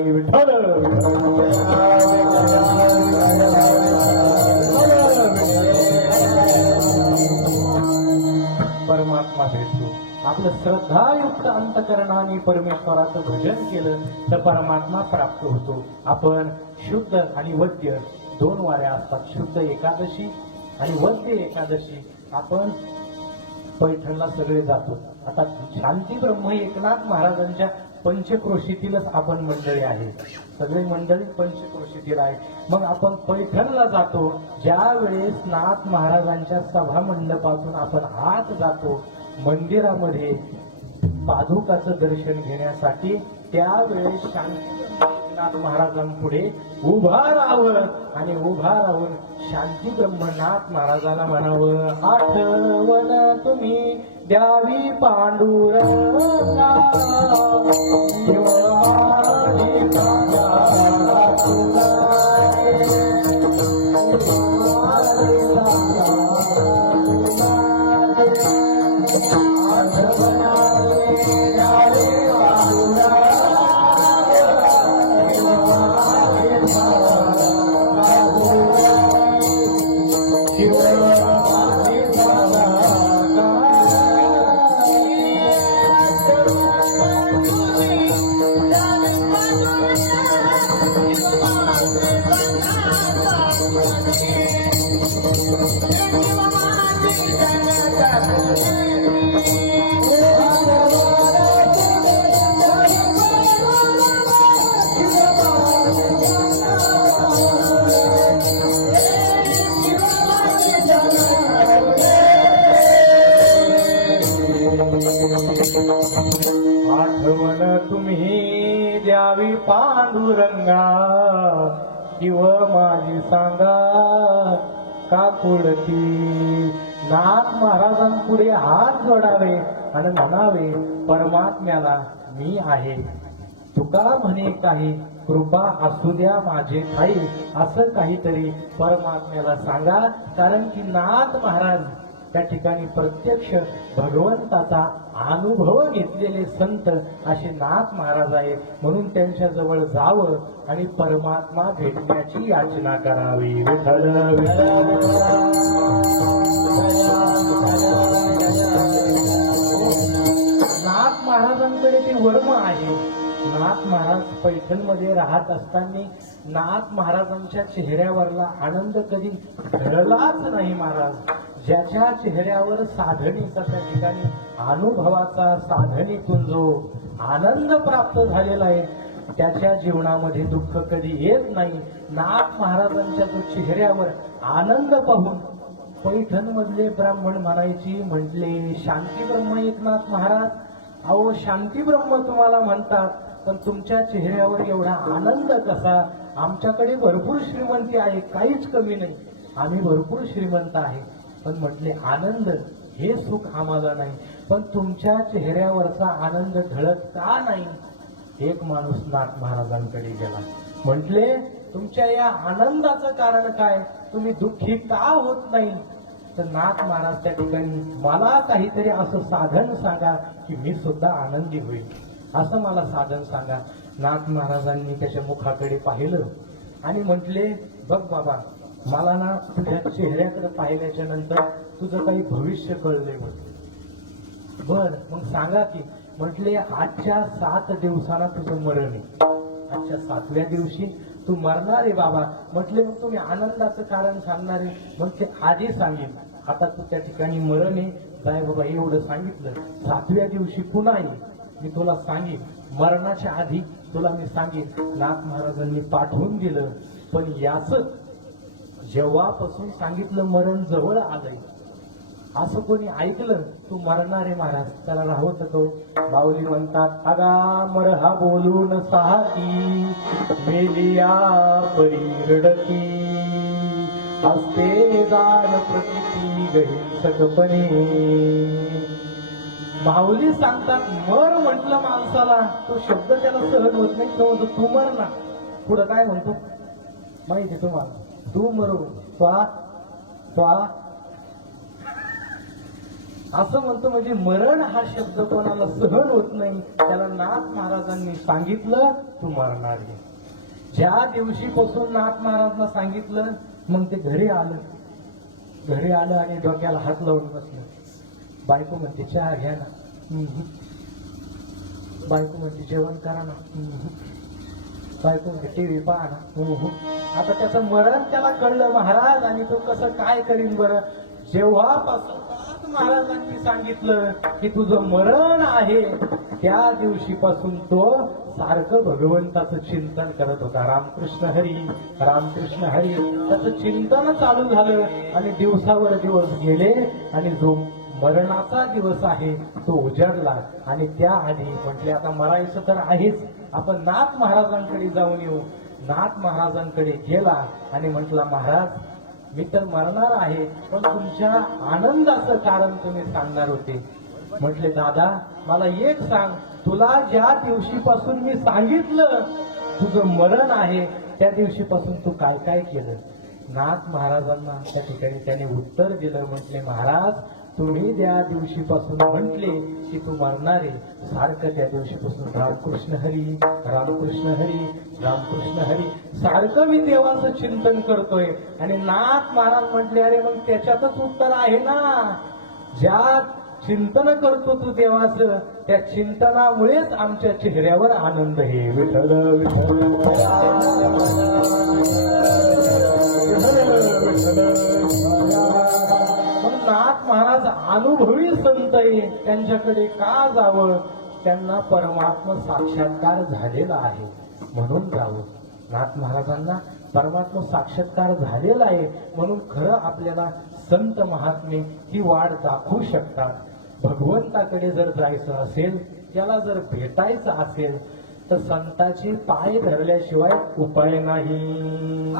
विठ्ठल परमात्मा भेटतो. आपलं श्रद्धायुक्त अंतकरणाने परमेश्वराचं भजन केलं तर परमात्मा प्राप्त होतो. आपण शुद्ध आणि वद्य दोन वाऱ्या असतात. शुद्ध एकादशी आणि वद्य एकादशी आपण पैठणला सगळे जातो. आता शांती ब्रह्म एकनाथ महाराजांच्या पंचक्रोशीतीलच आपण मंडळी आहे. सगळे मंडळी पंचक्रोशीतील आहे. मग आपण पैठणला जातो. ज्या वेळेस नाथ महाराजांच्या सभा मंडपातून आपण आत जातो मंदिरामध्ये पादुकाचं दर्शन घेण्यासाठी, त्यावेळेस शांतीनाथ महाराजांपुढे उभा राहावं आणि उभा राहून शांती ब्रह्मनाथ महाराजांना म्हणावं, आठवण तुम्ही द्यावी पांडुरंगा, आठवण तुम्ही द्यावी पांडुरंगा, शिव माझी सांगा का कुडती. नाथ महाराजांपुढे हात जोडावे आणि म्हणावे, परमात्म्याला मी आहे. तुका म्हणे काही कृपा असू द्या माझे ठाई, असं काहीतरी परमात्म्याला सांगा. कारण की नाथ महाराज त्या ठिकाणी प्रत्यक्ष भगवंताचा अनुभव घेतलेले संत असे नाथ महाराज आहेत. म्हणून त्यांच्या जवळ जावं आणि परमात्मा भेटण्याची याचना करावी. विठ्ठल नाथ महाराजांकडे ते वर्म आहे. नाथ महाराज पैठणमध्ये राहत असताना नाथ महाराजांच्या चेहऱ्यावरला आनंद कधी घडलाच नाही. महाराज ज्याच्या चेहऱ्यावर साधनेचा त्या ठिकाणी अनुभवाचा साधनेतून जो आनंद प्राप्त झालेला आहे त्याच्या जीवनामध्ये दुःख कधी येत नाही. नाथ महाराजांच्या जो चेहऱ्यावर आनंद पाहून पैठण मधले ब्राह्मण म्हणायची, म्हटले शांती ब्रह्म एकनाथ महाराज, अहो शांती ब्रह्म तुम्हाला म्हणतात पण तुमच्या चेहऱ्यावर एवढा आनंद कसा. आमच्याकडे भरपूर श्रीमंती आहे, काहीच कमी नाही, आम्ही भरपूर श्रीमंत आहे, पण म्हटले आनंद हे सुख आम्हाला नाही, पण तुमच्या चेहऱ्यावरचा आनंद ढळत का नाही. एक माणूस नाथ महाराजांकडे गेला. म्हटले तुमच्या या आनंदाचं कारण काय, तुम्ही दुःखी का होत नाही. तर नाथ महाराज त्या ठिकाणी, मला काहीतरी असं साधन सांगा की मी सुद्धा आनंदी होईल, असं मला साधन सांगा. नाथ महाराजांनी त्याच्या मुखाकडे पाहिलं आणि म्हटले, बघ बाबा, मला ना तुझ्या चेहऱ्याकडे पाहिल्याच्या नंतर तुझं काही भविष्य कळलंय. म्हटलं बर, मग सांगा की. म्हटले आजच्या 7 दिवसाला तुझं मरण आहे, आजच्या 7व्या दिवशी तू मरणार आहे बाबा. म्हटले मग तुम्ही आनंदाचं कारण सांगणार आहे. मग ते आधी सांगेन, आता तू त्या ठिकाणी मरण आहे, जाय बाबा एवढं सांगितलं. 7व्या दिवशी पुन्हा ये, मी तुला सांगेन, मरणाच्या आधी तुला मी सांगेन. नाथ महाराजांनी पाठवून दिलं. पण याच जेव्हापासून सांगितलं मरण जवळ आलंय, असं कोणी ऐकलं तू मरणार आहे महाराज, त्याला राहत तो. बाऊली म्हणतात, अगा मर हा बोलून साहती, मेलिया परी रडती, असते दान प्रकृती गहिंसकपणे. माऊली सांगतात, मर म्हटलं माणसाला, तो शब्द त्याला सहज होत नाही. तो म्हणतो तू मर ना. पुढं काय म्हणतो माहिती तुम्हाला, तू मरू, स्वा स्वा असं म्हणतो म्हणजे मरण हा शब्द कोणाला सहन होत नाही. त्याला नाथ महाराजांनी सांगितलं तू मरणार आहे. ज्या दिवशीपासून नाथ महाराजांना सांगितलं मग ते घरी आलं आणि डोक्याला हात लावून बसलं. बायको म्हणते चहा घ्या ना. बायको म्हणते जेवण करा ना. बायको म्हणते टीव्ही पहा ना. आता त्याचं मरण त्याला कळलं महाराज, आणि तो कसं काय करीन बरं. जेव्हापासून महाराजांनी सांगितलं की तुझं मरण आहे त्या दिवशीपासून तो सारखं भगवंताचं चिंतन करत होता. रामकृष्ण हरी रामकृष्ण हरी त्याचं चिंतन चालू झालं आणि दिवसावर दिवस गेले आणि जो मरणाचा दिवस आहे तो उजाडला. आणि त्याआधी म्हटले आता मरायचं तर आहेच, आपण नाथ महाराजांकडे जाऊन येऊ. नाथ महाराजांकडे गेला आणि म्हटला महाराज मी तर मरणार आहे पण तुमच्या आनंदाचं कारण तुम्ही सांगणार होते. म्हटले दादा मला एक सांग, तुला ज्या दिवशीपासून मी सांगितलं तुझं मरण आहे त्या दिवशीपासून तू काय काय केलं. नाथ महाराजांना त्या ठिकाणी त्याने उत्तर दिलं. म्हटले महाराज तुम्ही त्या दिवशीपासून म्हटले की तू मरणार आहे, सारखं त्या दिवशीपासून रामकृष्ण हरी रामकृष्ण हरी रामकृष्ण हरी सारखं मी देवाचं चिंतन करतोय. आणि नाथ महाराज म्हटले अरे मग त्याच्यातच उत्तर आहे ना. ज्या चिंतन करतो तू देवाचं त्या चिंतनामुळेच आमच्या चेहऱ्यावर आनंद आहे. विठ्ठल विठ्ठल नाथ महाराज अनुभवी संत आहे, त्यांच्याकडे का जावं. त्यांना परमात्मा साक्षात्कार झालेला आहे म्हणून जावं. नाथ महाराजांना परमात्मा साक्षात्कार झालेला आहे म्हणून खरं आपल्याला संत महात्मे ही वाट दाखवू शकतात. भगवंताकडे जर जायचं असेल, त्याला जर भेटायचं असेल तर संताची पाय धरल्याशिवाय उपाय नाही.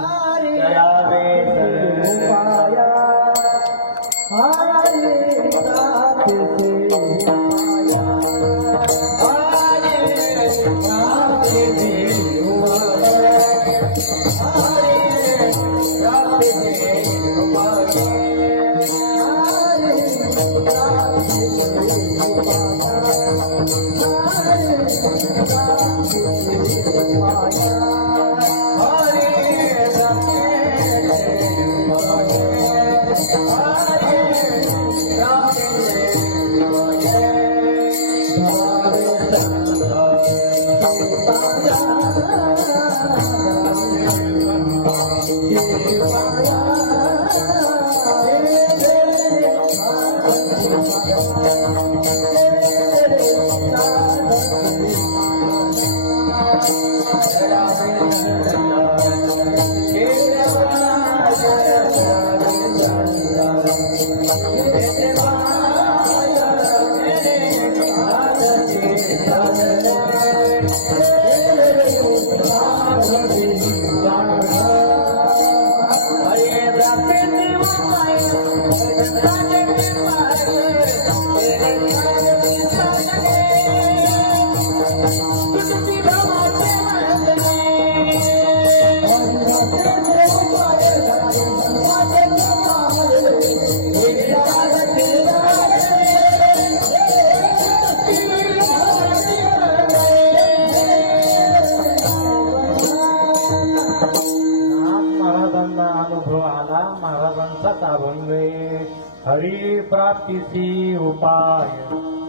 हरी प्राप्तीची उपाय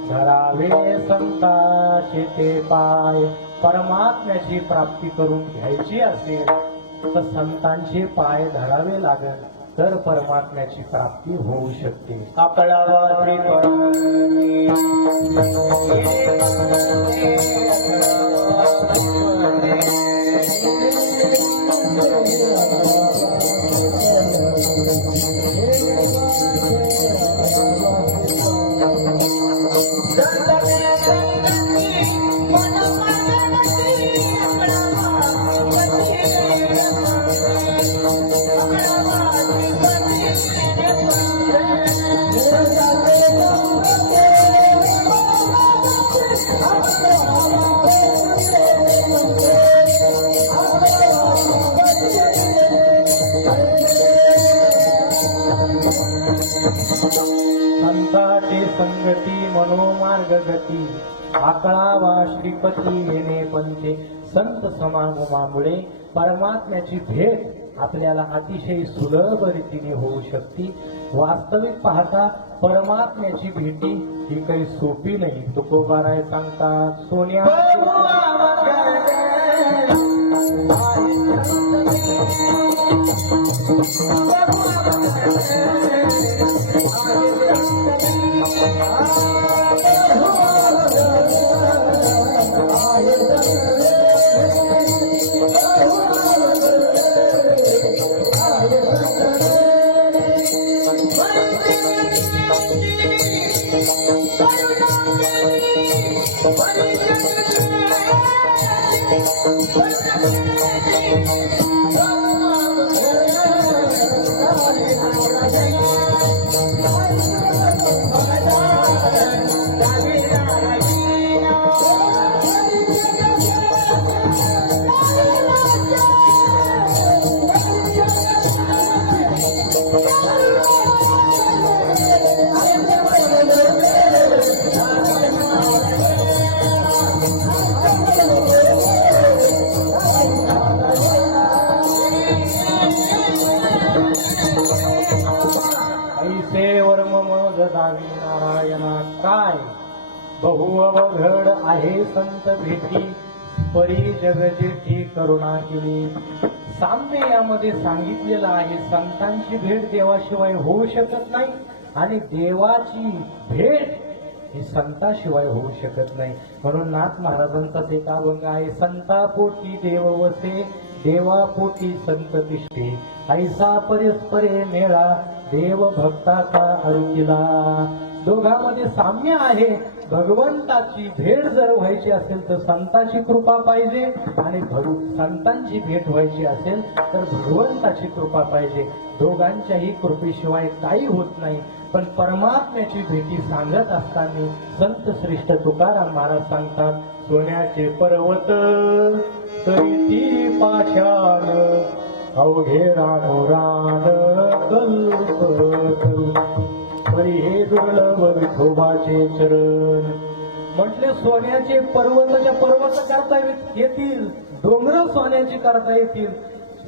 धरावे संताचे ते पाय. परमात्म्याची प्राप्ती करून घ्यायची असेल तर संतांचे पाय धरावे लागेल तर परमात्म्याची प्राप्ती होऊ शकते. आपल्याला Oh, संगती मनोमार्ग गती आकळावा श्रीपती येणे पंथे संत समागमामुळे परमात्म्याची भेट आपल्याला अतिशय सुलभ रीतीने होऊ शकते. वास्तविक पाहता परमात्म्याची भेटी ही काही सोपी नाही. तुकोबाराय सांगतात सोन्या नारायणा काय बहु अवघड आहे संत भेटी परी जगजेठी करुणा केली. साम्य यामध्ये सांगितलेलं आहे संतांची भेट देवाशिवाय होऊ शकत नाही आणि देवाची भेट ही संताशिवाय होऊ शकत नाही. म्हणून नाथ महाराजांचाच एक अभंग आहे संतापोटी देव वसे देवापोटी संत तिष्ठे ऐसा परस्परे मेळा देव भक्ताचा अरुकिला. दोघांमध्ये साम्य आहे. भगवंताची भेट जर व्हायची असेल तर संताची कृपा पाहिजे आणि संतांची भेट व्हायची असेल तर भगवंताची कृपा पाहिजे. दोघांच्याही कृपेशिवाय काही होत नाही. पण परमात्म्याची भेटी सांगत असताना संत श्रेष्ठ तुकाराम महाराज सांगतात सोन्याचे पर्वत तरी ती पाषाण अवघे रानोरान कल्प तरी हे दुर्लभ विठोबाचे चरण. म्हटले सोन्याचे पर्वताच्या पर्वत करता येतील, डोंगर सोन्याची करता येतील,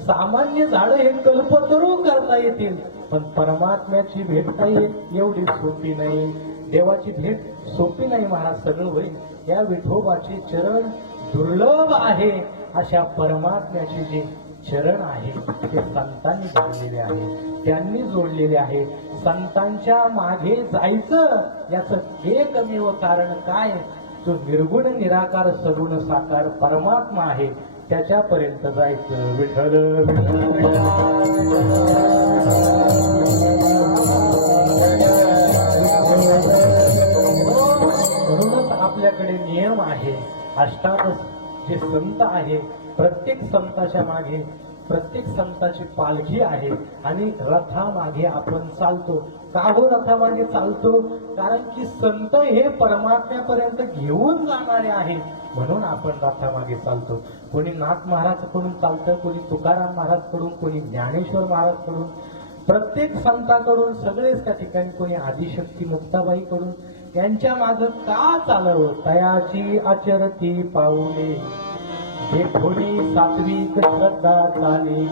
सामान्य झाडं हे कल्पतरू करता येतील, पण परमात्म्याची भेट काही एवढी सोपी नाही. देवाची भेट सोपी नाही महाराज. सगळं होईल. या विठोबाचे चरण दुर्लभ आहे. अशा परमात्म्याचे जे चरण आहे ते संतांनी जोडलेले आहे, त्यांनी जोडलेले आहे. संतांच्या मागे जायचं याचं एकमेव कारण काय? तो निर्गुण निराकार सगुण साकार परमात्मा आहे, त्याच्यापर्यंत जायचं. विठ्ठल म्हणूनच आपल्याकडे नियम आहे. अष्टादश जे संत आहे प्रत्येक संताच्या मागे प्रत्येक संताची पालखी आहे आणि रथामागे आपण चालतो. का हो रथामागे चालतो? कारण की संत हे परमात्म्यापर्यंत घेऊन जाणारे आहेत, म्हणून आपण रथामागे चालतो. कोणी नाथ महाराज कडून चालतं, कोणी तुकाराम महाराज कडून, कोणी ज्ञानेश्वर महाराज कडून, प्रत्येक संताकडून सगळेच त्या ठिकाणी, कोणी आदिशक्ती मुक्ताबाई कडून. यांच्या मागे का चालवं? तयाची आचरती पाऊले हे थोडी सात्विक श्रद्धा झाली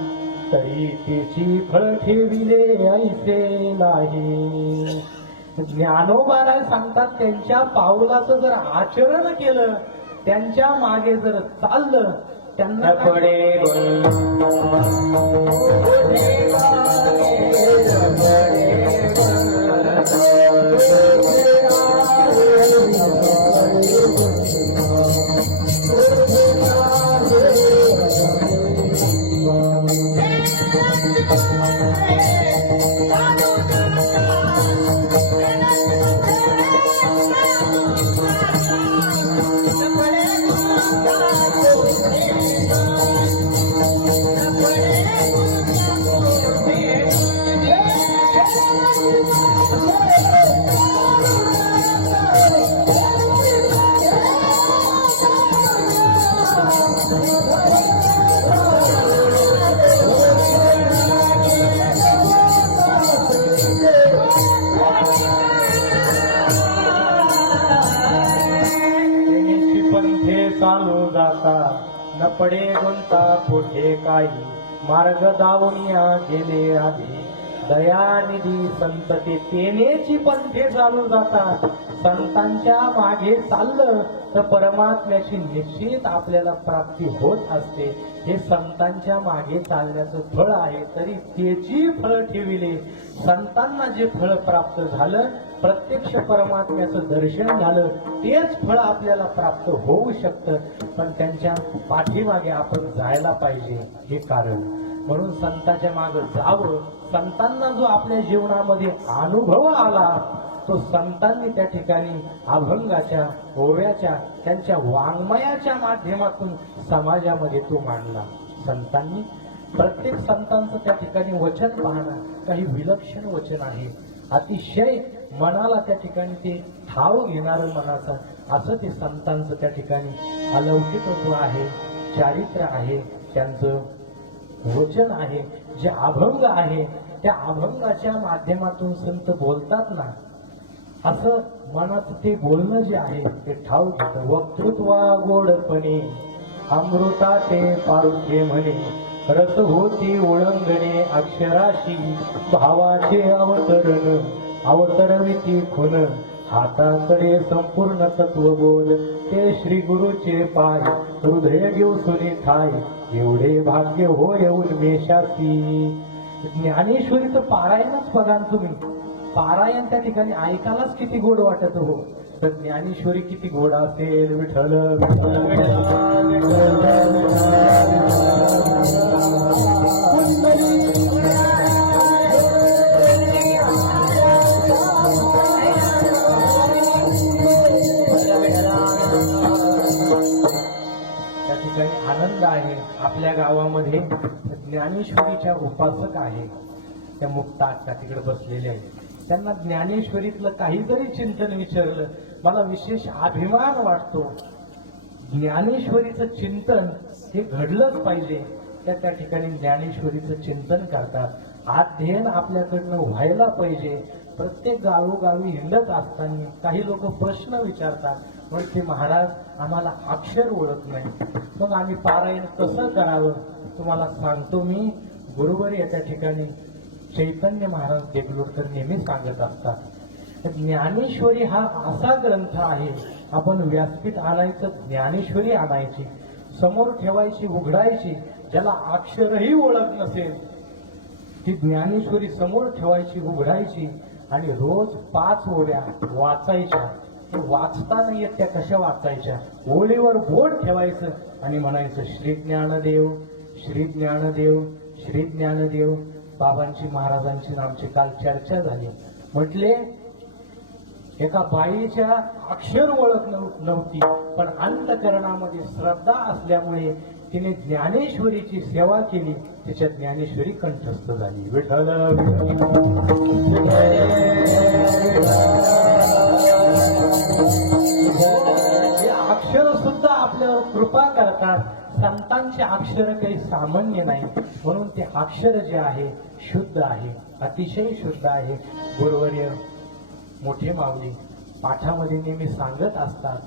तरी त्याची फळ ठेविले ऐसे नाही. ज्ञानोबाराय सांगतात त्यांच्या पाऊलाचं जर आचरण केलं, त्यांच्या मागे जर चाललं, त्यांना पडे गुंता पुढे काही मार्ग दावनिया गेले आधी दयानिधी संत ते तेनेची पंथे चालू जातात. संतांच्या मागे चाललं तर परमात्म्याची निश्चित आपल्याला प्राप्ती होत असते. हे संतांच्या मागे चालण्याचं फळ आहे. तरी त्याची फळ ठेविले. संतांना जे फळ प्राप्त झालं, प्रत्यक्ष परमात्म्याचं दर्शन झालं, तेच फळ आपल्याला प्राप्त होऊ शकतं. पण त्यांच्या पाठीमागे आपण जायला पाहिजे, हे कारण. म्हणून संतांच्या मागे जावं. संतांना जो आपल्या जीवनामध्ये अनुभव आला, तो संतांनी त्या ठिकाणी अभंगाच्या, ओव्याच्या, त्यांच्या वाङ्मयाच्या माध्यमातून समाजामध्ये तो मांडला. संतांनी प्रत्येक संतांचं त्या ठिकाणी वचन पाहणं काही विलक्षण वचन आहे. अतिशय मनाला त्या ठिकाणी ते ठाव घेणारं मनाचं असं ते संतांचं त्या ठिकाणी अलौकिकत्व आहे, चारित्र्य आहे, त्यांचं वचन आहे. जे अभंग आहे त्या अभंगाच्या माध्यमातून संत बोलतात ना, असं मनात ते बोलणं जे आहे ते ठाव घेतं. वक्तृत्वा गोडपणे अमृता ते पारुखे म्हणे रस होती ओळंगणे अक्षराशी भावाचे अवतरविती खुन हाताकडे संपूर्ण तत्व बोल ते श्री गुरुचे पाय हृदय घेऊ सुनी ठाय एवढे भाग्य हो येऊन मेषासी. ज्ञानेश्वरीचं पारायणच बघा तुम्ही. पारायण त्या ठिकाणी ऐकायलाच किती गोड वाटत हो. तर ज्ञानेश्वरी किती गोड असेल. विठ्ठल विठ्ठल त्या ठिकाणी आनंद आहे. आपल्या गावामध्ये ज्ञानेश्वरीच्या उपासक आहे, त्या मुक्ता त्या तिकडे बसलेल्या आहेत. त्यांना ज्ञानेश्वरीतलं काही जरी चिंतन विचारलं, मला विशेष अभिमान वाटतो. ज्ञानेश्वरीचं चिंतन हे घडलंच पाहिजे. त्या ठिकाणी ज्ञानेश्वरीचं चिंतन करतात. अध्ययन आपल्याकडनं व्हायला पाहिजे. प्रत्येक गावोगावी हिंडत असताना काही लोक प्रश्न विचारतात, म्हणजे महाराज आम्हाला अक्षर ओळख नाही, मग आम्ही पारायण कसं करावं. तुम्हाला सांगतो मी, गुरुवारी त्या ठिकाणी चैतन्य महाराज देगलूरकर नेहमी सांगत असतात, ज्ञानेश्वरी हा असा ग्रंथ आहे, आपण व्यासपीठ आणायचं, ज्ञानेश्वरी आणायची, समोर ठेवायची, उघडायची. ज्याला अक्षरही ओळख नसेल ती ज्ञानेश्वरी समोर ठेवायची, उघडायची आणि रोज 5 ओव्या वाचायच्या. ते वाचता नाही येत त्या कशा वाचायच्या. ओळीवर बोट ठेवायचं आणि म्हणायचं श्री ज्ञानदेव, श्री ज्ञानदेव, श्री ज्ञानदेव. बाबांची, महाराजांची आमची काल चर्चा झाली. म्हटले एका बाईच्या अक्षर ओळख नव्हती, पण अंतकरणामध्ये श्रद्धा असल्यामुळे तिने ज्ञानेश्वरीची सेवा केली. तिच्या ज्ञानेश्वरी कंठस्थ झाली. विठ्ठल हे अक्षर सुद्धा आपल्यावर कृपा करतात. संतांचे अक्षर काही सामान्य नाही, म्हणून ते अक्षर जे आहे शुद्ध आहे, अतिशय शुद्ध आहे. गुरुवर्य मोठे माऊली पाठामध्ये नेहमी सांगत असतात,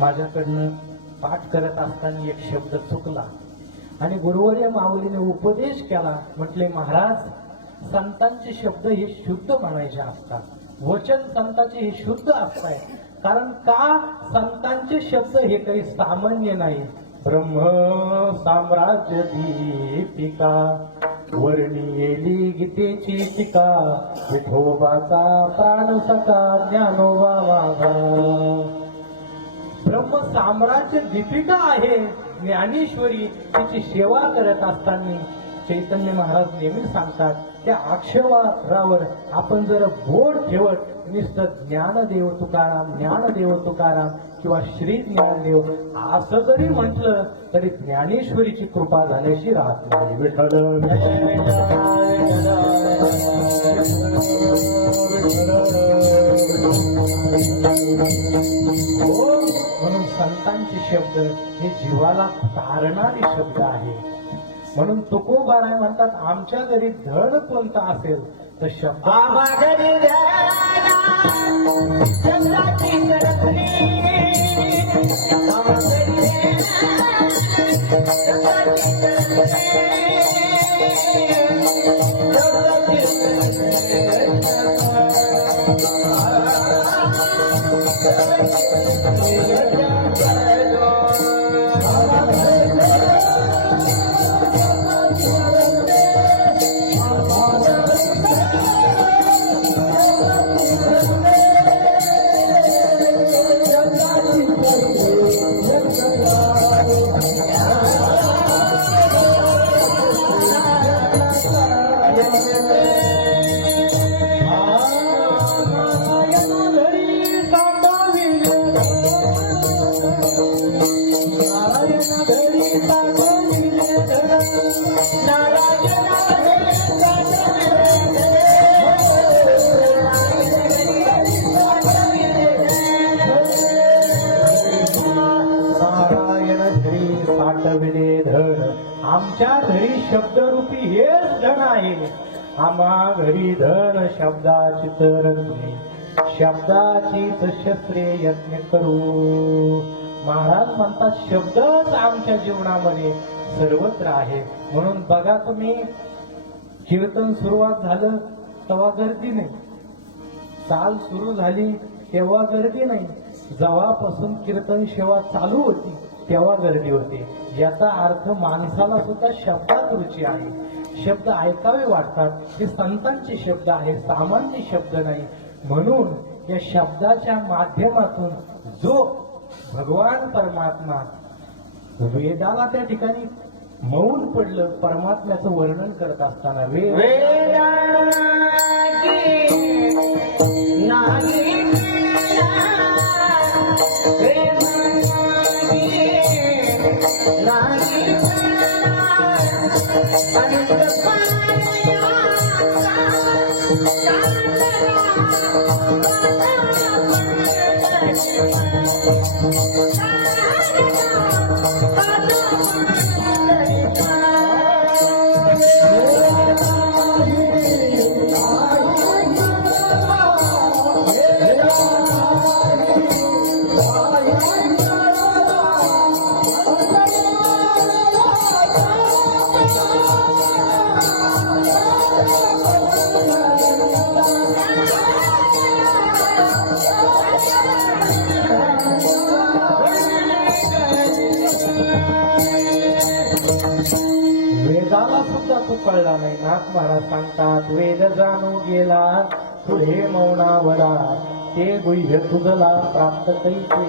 माझ्याकडनं पाठ करत असताना एक शब्द चुकला आणि गुरुवर्य माऊलीने उपदेश केला. म्हटले महाराज, संतांचे शब्द हे शुद्ध म्हणायचे असतात, वचन संतांचे हे शुद्ध असतात. कारण का, संतांचे शब्द हे काही सामान्य नाही. ब्रह्म साम्राज्य दीपिका वर्णियेली गीतेची टीका विठोबाचा प्राण सखा ज्ञानोबा माझा. ब्रह्म साम्राज्य दीपिका आहे ज्ञानेश्वरी. तिची सेवा करत असताना चैतन्य महाराज नेहमी सांगतात, त्या अक्षरावर आपण जर बोट ठेवत नुसतं ज्ञानदेव तुकाराम, ज्ञानदेव तुकाराम किंवा श्री ज्ञानदेव असं जरी म्हटलं तरी ज्ञानेश्वरीची कृपा झाल्याशी राहत नाही. विठ्ठल म्हणून संतांचे शब्द हे जीवाला तारणारे शब्द आहे. म्हणून तुकोबाराय म्हणतात, आमच्या घरी धड कोणता असेल तर शब्द आमच्या घरी शब्दरूपी हेच धन आहे. आम्हा घरी धन शब्दाची तरंगे, शब्दाचीच शस्त्रे यत्न करू. महाराज म्हणतात शब्दच आमच्या जीवनामध्ये सर्वत्र आहे. म्हणून बघा तुम्ही, कीर्तन सुरुवात झालं तेव्हा गर्दी नाही, चाल सुरू झाली तेव्हा गर्दी नाही, जेव्हापासून कीर्तन सेवा चालू होती तेव्हा गर्दी होते. याचा अर्थ माणसाला सुद्धा शब्दात रुची आहे. शब्द ऐकावे वाटतात. हे संतांचे शब्द आहे, सामान्य शब्द नाही. म्हणून या शब्दाच्या माध्यमातून जो भगवान परमात्मा वेदाला त्या ठिकाणी मौन पडलं, परमात्म्याचं वर्णन करत असताना वेदाला सुद्धा तू कळला नाही. नाथ महाराज सांगतात वेद जाणू गेला पुढे मौनावरा, ते गुह्य तुझला प्राप्त कैसे.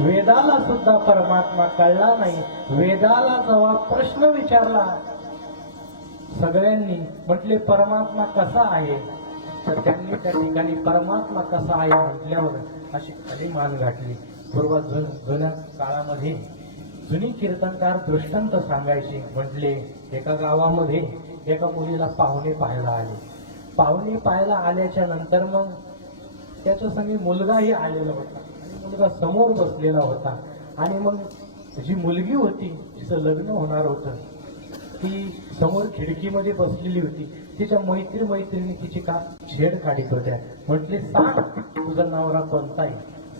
वेदाला सुद्धा परमात्मा कळला नाही. वेदाला जेव्हा प्रश्न विचारला सगळ्यांनी, म्हटले परमात्मा कसा आहे, तर त्यांनी त्या ठिकाणी परमात्मा कसा आहे म्हटल्यावर अशी खाली मान गाठली. पूर्व जुन्या काळामध्ये जुनी कीर्तनकार दृष्टांत सांगायचे. म्हटले एका गावामध्ये एका मुलीला पाहुणे पाहायला आले. पाहुणे पाहायला आल्याच्या नंतर मग त्याच्या संगी मुलगाही आलेला होता आणि मुलगा समोर बसलेला होता. आणि मग जी मुलगी होती तिचं लग्न होणार होतं, ती समोर खिडकीमध्ये बसलेली होती. तिच्या मैत्रिणी तिची का छेड काढीत होत्या. म्हटले सांग तुझा नवरा कोणता आहे,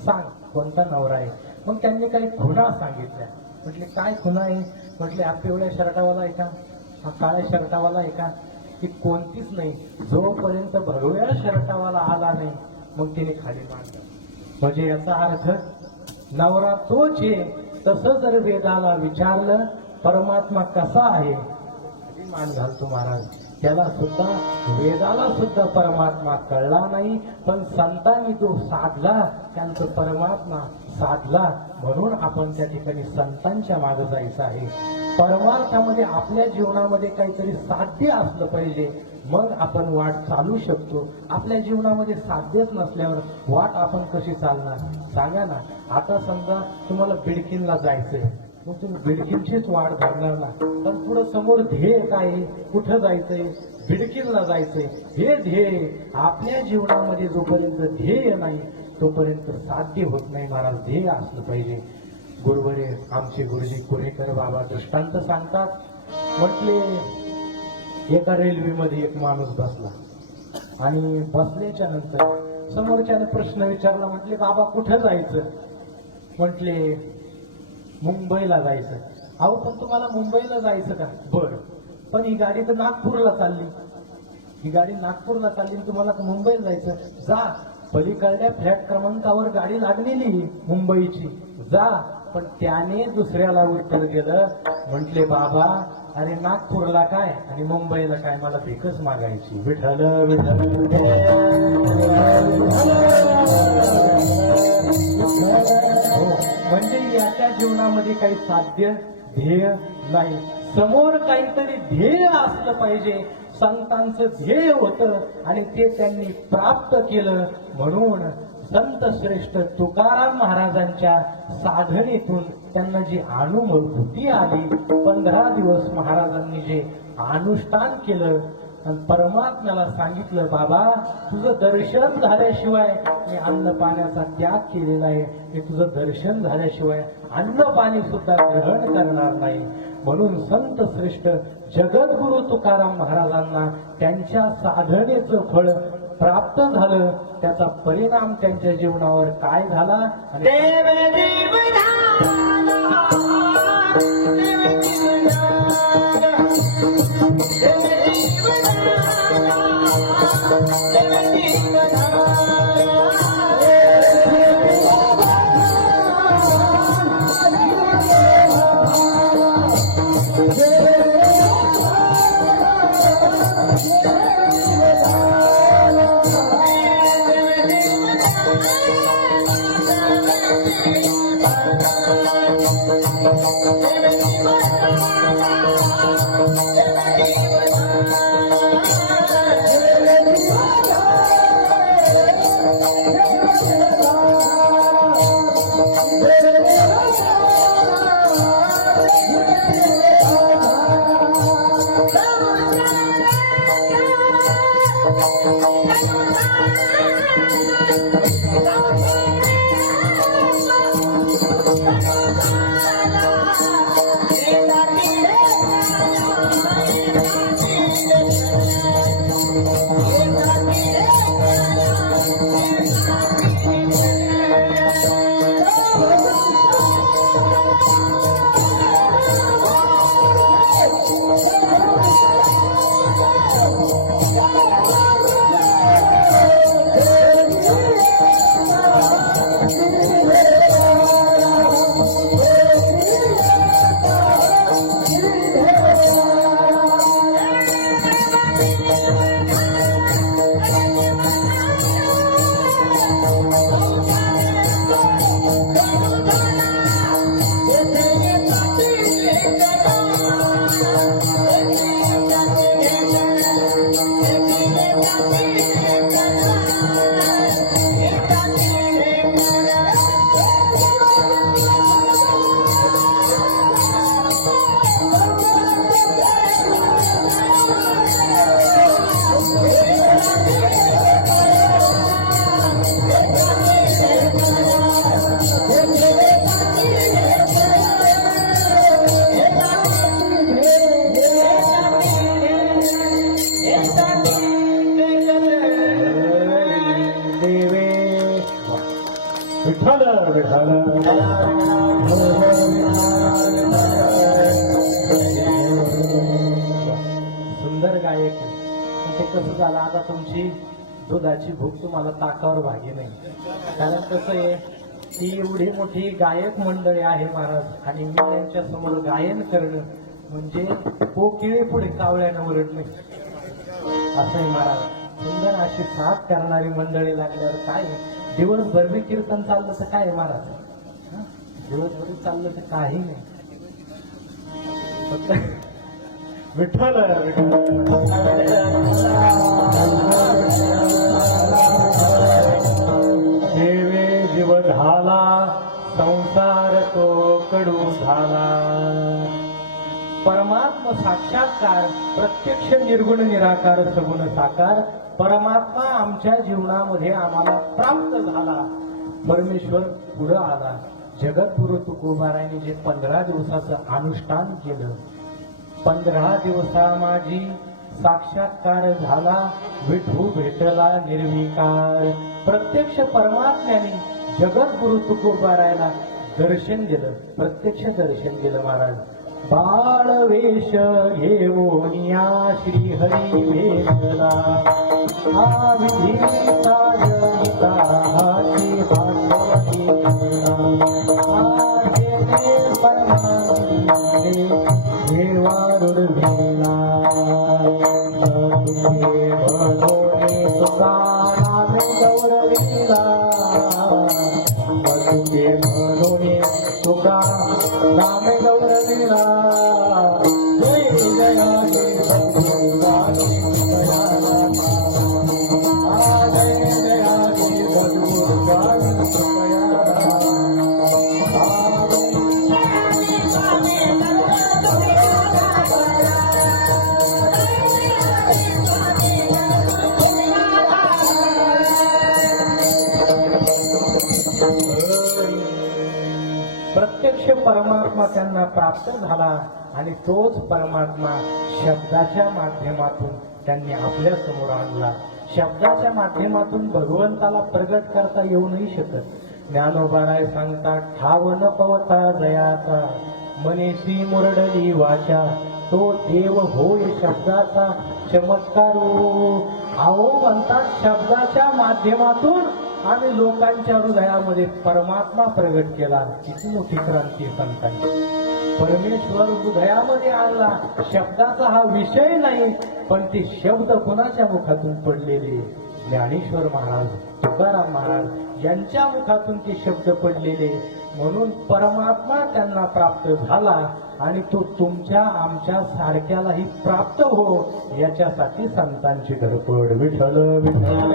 सांग कोणता नवरा आहे. मग त्यांनी काही खुणा सांगितल्या. म्हटले काय खुणा आहे. म्हटले हा पिवळ्या शर्टावाला आहे का, हा काळ्या शर्टावाला आहे का. ती कोणतीच नाही. जोपर्यंत भगव्या शर्टावाला आला नाही मग तिने खाली मांडलं. म्हणजे याचा अर्थ नवरा तोच आहे. तसं जर वेदाला विचारलं परमात्मा कसा आहे, मान घालतो महाराज. त्याला सुद्धा वेदाला सुद्धा परमात्मा कळला नाही, पण संतांनी तो साधला, त्यांचा परमात्मा साधला. म्हणून आपण त्या ठिकाणी संतांच्या मागे जायचं आहे. परमार्थामध्ये आपल्या जीवनामध्ये काहीतरी साध्य असलं पाहिजे, मग आपण वाट चालू शकतो. आपल्या जीवनामध्ये साध्यच नसल्यावर वाट आपण कशी चालणार सांगा ना. आता समजा तुम्हाला बिडकीनला जायचंय, मग तुम्ही बिडकीनचीच वाट धरणार ना. पण पुढे समोर ध्येय काय, कुठं जायचंय, बिडकीनला जायचंय. हे ध्येय आपल्या जीवनामध्ये जोपर्यंत ध्येय नाही तोपर्यंत साध्य होत नाही महाराज. ध्येय असलं पाहिजे. गुरुवरे आमचे गुरुजी कुरेकर बाबा दृष्टांत सांगतात. म्हटले एका रेल्वेमध्ये एक माणूस बसला आणि बसल्याच्या नंतर समोरच्याने प्रश्न विचारला. म्हटले बाबा कुठं जायचं. म्हटले मुंबईला जायचं. अहो पण तुम्हाला मुंबईला जायचं का? बर, पण ही गाडी तर नागपूरला चालली. ही गाडी नागपूरला चालली, तुम्हाला मुंबईला जायचं. जा, पलीकडल्या फ्लॅट क्रमांकावर गाडी लागलेली मुंबईची, जा. पण त्याने दुसऱ्याला उत्तर गेलं, म्हटले बाबा अरे नागपूरला काय आणि मुंबईला काय, मला भीकच मागायची. विठ्ठल विठ्ठल. हो, म्हणजे याच्या जीवनामध्ये काही साध्य ध्येय नाही, समोर काहीतरी ध्येय असलं पाहिजे. संतांचं ध्येय होतं आणि ते त्यांनी प्राप्त केलं. म्हणून संत श्रेष्ठ तुकाराम महाराजांच्या साधनेतून त्यांना जी अनुभूती आली, 15 दिवस महाराजांनी जे अनुष्ठान केलं आणि परमात्म्याला सांगितलं, बाबा तुझं दर्शन झाल्याशिवाय मी अन्न पाण्याचा त्याग केलेला आहे, मी तुझं दर्शन झाल्याशिवाय अन्न पाणी सुद्धा ग्रहण करणार नाही. म्हणून संत श्रेष्ठ जगद्गुरु तुकाराम महाराजांना त्यांच्या साधनेचं फळ प्राप्त झालं. त्याचा परिणाम त्यांच्या जीवनावर काय झाला? सुंदर गायक. ते कसं झालं, आता तुमची दुधाची भूक तुम्हाला ताकावर भागी नाही. कारण कसं आहे की एवढी मोठी गायक मंडळी आहे महाराज, आणि मी त्यांच्या समोर गायन करणं म्हणजे कोकिळे पुढे कावळ्यानं ओरडणे असं आहे महाराज. सुंदर अशी साथ करणारी मंडळी लागल्यावर काय दिवसभर बी कीर्तन चाललं तर काय महाराज, दिवसभर चाललं तर काही नाही. फक्त विठ्ठल देवे जीव झाला संसार तो कडू झाला. परमात्मा साक्षात्कार, प्रत्यक्ष निर्गुण निराकार सगुण साकार परमात्मा आमच्या जीवनामध्ये आम्हाला प्राप्त झाला. परमेश्वर पुढे आला. जगद्गुरु तुकोबारायांनी जे 15 दिवसाचं अनुष्ठान केलं, 15 दिवसा माझी साक्षात्कार झाला, विठू भेटला निर्विकार. प्रत्यक्ष परमात्म्याने जगद्गुरु तुकोबारायाला दर्शन दिलं, प्रत्यक्ष दर्शन दिलं महाराज. बाळवेश घेऊन या श्रीहरी भेटला आविधीचा जनिता हाती भागवती आदेने परमानंदे देवारुड भेला तुझे भलोने तुका नामे गौरविला तुझे भलोने तुका नामे गौरविला जय जया श्री सद्गुरुदा श्री दयाला जय जया श्री सद्गुरुदा श्री दयाला प्रत्यक्ष परमात्मा त्यांना प्राप्त झाला आणि तोच परमात्मा शब्दाच्या माध्यमातून त्यांनी आपल्या समोर आणला. शब्दाच्या माध्यमातून भगवंताला प्रगट करता येऊ नाही शकत. ज्ञानोबाराय सांगतात ठाव न पवता जयाचा मनीषी मुरडली वाचा तो देव होय शब्दाचा चमत्कारो. आओ म्हणतात शब्दाच्या माध्यमातून आम्ही लोकांच्या हृदयामध्ये परमात्मा प्रगट केला. किती मोठी क्रांती संतांची. परमेश्वर हृदयामध्ये आणला. शब्दाचा हा विषय नाही, पण ते शब्द कोणाच्या मुखातून पडलेले? ज्ञानेश्वर महाराज, तुकाराम महाराज यांच्या मुखातून ते शब्द पडलेले. म्हणून परमात्मा त्यांना प्राप्त झाला आणि तो तुमच्या आमच्या सारख्यालाही प्राप्त हो याच्यासाठी संतांची धडपड. विठ्ठल विठ्ठल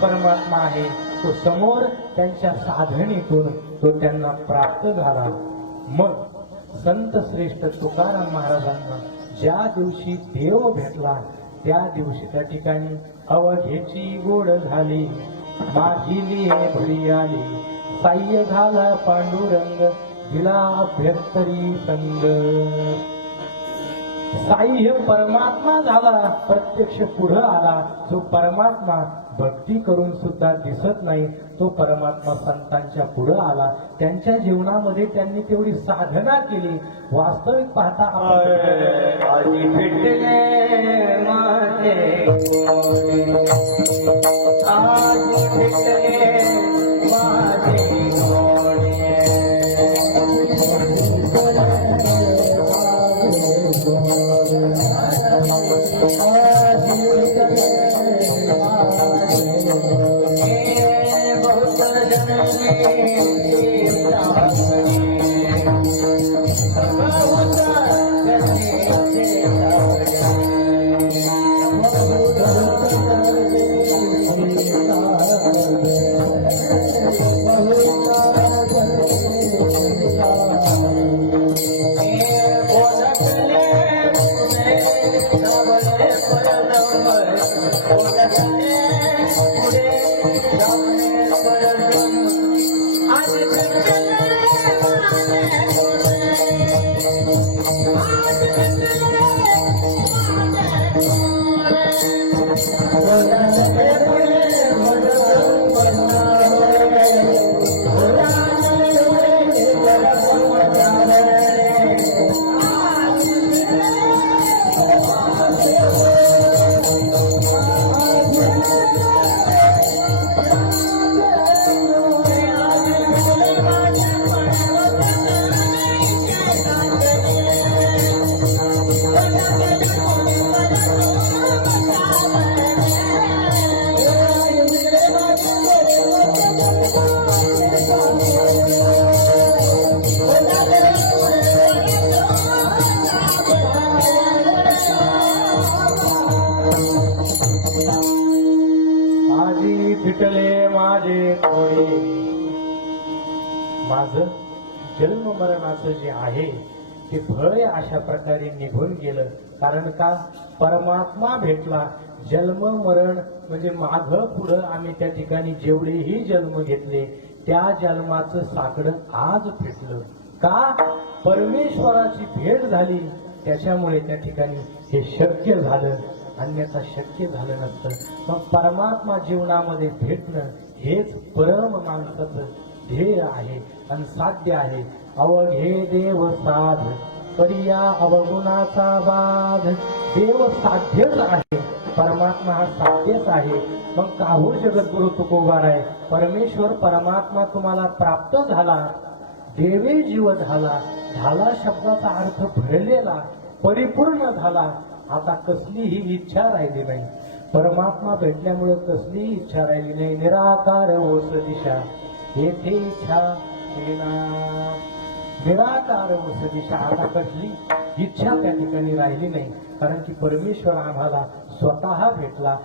परमात्मा आहे तो समोर त्यांच्या साधनेतून तो त्यांना प्राप्त झाला. मग संत श्रेष्ठ तुकाराम महाराजांना ज्या दिवशी देव भेटला त्या दिवशी त्या ठिकाणी अवघेची गोड झाली माझी लिहे भरी आली साह्य झाला पांडुरंग दिला अभ्यंतरी संग. साह्य परमात्मा झाला, प्रत्यक्ष पुढे आला. जो परमात्मा भक्ती करून सुद्धा दिसत नाही तो परमात्मा संतांच्या पुढे आला. त्यांच्या जीवनामध्ये त्यांनी तेवढी साधना केली. वास्तविक पाहता आधी भेटले माझे आज भेटले माझे माझं जन्म मरणाचं जे आहे ते भय अशा प्रकारे निघून गेलं. कारण का परमात्मा भेटला. जन्म मरण म्हणजे मागं पुढं आम्ही त्या ठिकाणी जेवढेही जन्म घेतले त्या जन्माचं साकडं आज फिटलं का? परमेश्वराची भेट झाली, त्याच्यामुळे त्या ठिकाणी हे शक्य झालं, अन्यथा शक्य झालं नसतं. मग परमात्मा जीवनामध्ये भेटणं हेच परम माणसाचं ध्येय आहे आणि साध्य आहे. अवघे देव साध करिया अवगुणाचा बाध. देव साध्यच आहे, परमात्मा हा साध्यच आहे. मग काहूर जगद्गुरु तुकोबार आहे, परमेश्वर परमात्मा तुम्हाला प्राप्त झाला, देवे जीव झाला. झाला शब्दाचा अर्थ भरलेला, परिपूर्ण झाला. आता कसलीही इच्छा राहिली नाही. परमात्मा भेटल्यामुळे कसलीही इच्छा राहिली नाही. निराकार ओस दिशा येथे इच्छा येणार. निराकार ओस दिशा. आता कसली इच्छा त्या ठिकाणी राहिली नाही, कारण की परमेश्वर आम्हाला स्वतः भेटला.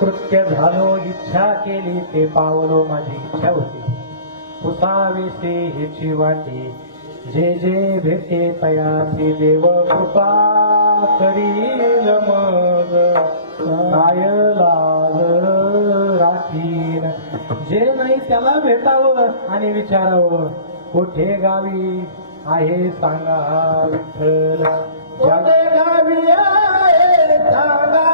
कृत्य झालो इच्छा केली ते पावलो, माझी इच्छा होती पुसावेसे ह्याची वाटी. जे जे भेटे तयाची देव कृपा करील, मग काय लाज राखीन. जे नाही त्याला भेटावं आणि विचारावं, कुठे गावी आहे सांगा विठ्ठल. कुठे गावी आहे सांगा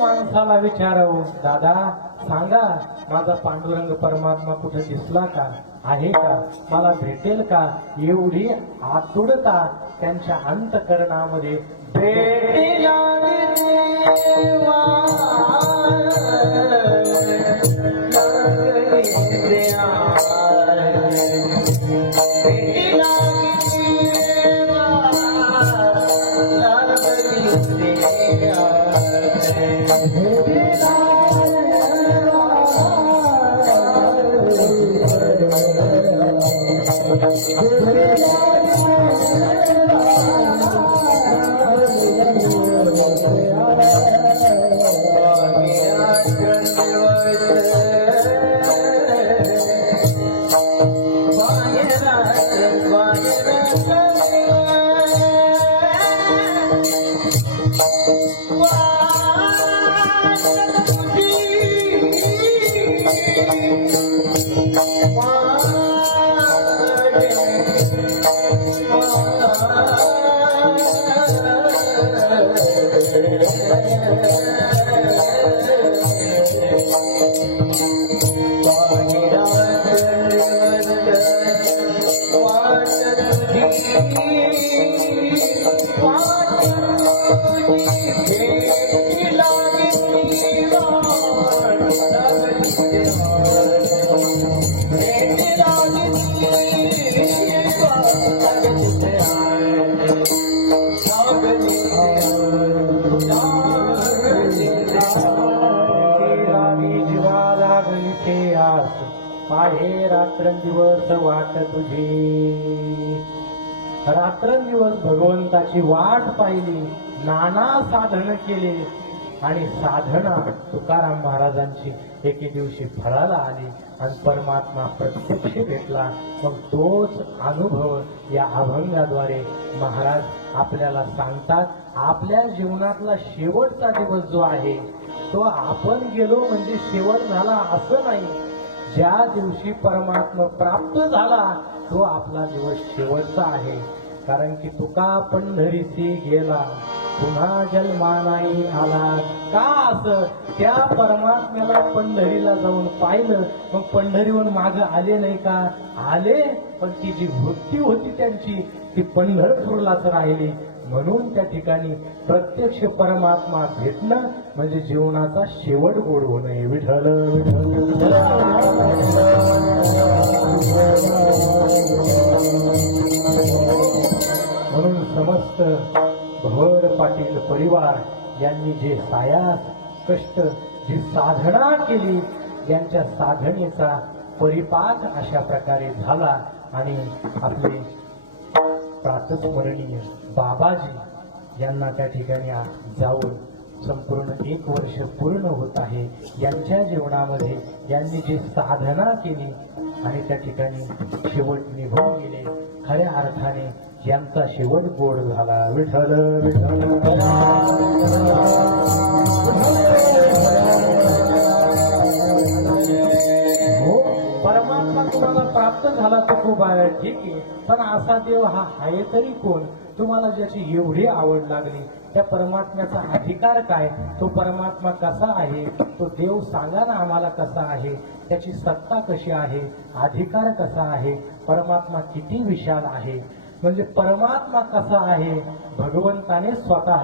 माणसाला विचारावं, दादा सांगा माझा पांडुरंग परमात्मा कुठे दिसला का, आहे का, मला भेटेल का. एवढी आतुरता त्यांच्या अंतःकरणामध्ये भेटीला दास पाहे रात्रंदिवस वाट तुझी. रात्रंदिवस भगवंताची वाट पाहिली, नाना साधन केले आणि साधना तुकाराम महाराजांची एके दिवशी फळाला आली आणि परमात्मा प्रत्यक्ष भेटला. मग तोच अनुभव या अभंगाद्वारे महाराज आपल्याला सांगतात. आपल्या जीवनातला शेवटचा दिवस जो आहे तो आपण गेलो म्हणजे शेवट झाला असं नाही. ज्या दिवशी परमात्मा प्राप्त झाला तो आपला दिवस शेवटचा आहे. कारण की तुका पंढरीसी गेला पुन्हा जन्मा नाही आला. का असं? त्या परमात्म्याला पंढरीला जाऊन पाहिलं, मग पंढरीवर मागं आले नाही का? आले, पण ती जी वृत्ती होती त्यांची ती पंढरपूरलाच राहिली. म्हणून त्या ठिकाणी प्रत्यक्ष परमात्मा भेटणं म्हणजे जीवनाचा शेवट गोड होणे. विठ्ठल विठ्ठल. म्हणून समस्त भवर पाटील परिवार यांनी जे सायास कष्ट जी साधना केली, यांच्या साधनेचा परिपाक अशा प्रकारे झाला. आणि आपले प्रातस्मरणीय बाबाजी यांना त्या ठिकाणी जाऊन संपूर्ण 1 वर्ष पूर्ण होत आहे. यांच्या जीवनामध्ये यांनी जी साधना केली आणि त्या ठिकाणी शेवट निघून गेले, खऱ्या अर्थाने यांचा शेवट गोड झाला. विठ्ठल विठ्ठल. हो, परमात्मा तुम्हाला प्राप्त झाला तर खूप आहे, ठीक आहे. पण असा देव हा आहे तरी कोण? तुम्हाला ज्याची एवढी आवड लागली त्या परमात्म्याचा अधिकार काय? तो परमात्मा कसा आहे? तो देव सांगा ना आम्हाला कसा आहे, त्याची सत्ता कशी आहे, अधिकार कसा आहे, परमात्मा किती विशाल आहे. म्हणजे परमात्मा कसा आहे? भगवंताने स्वतः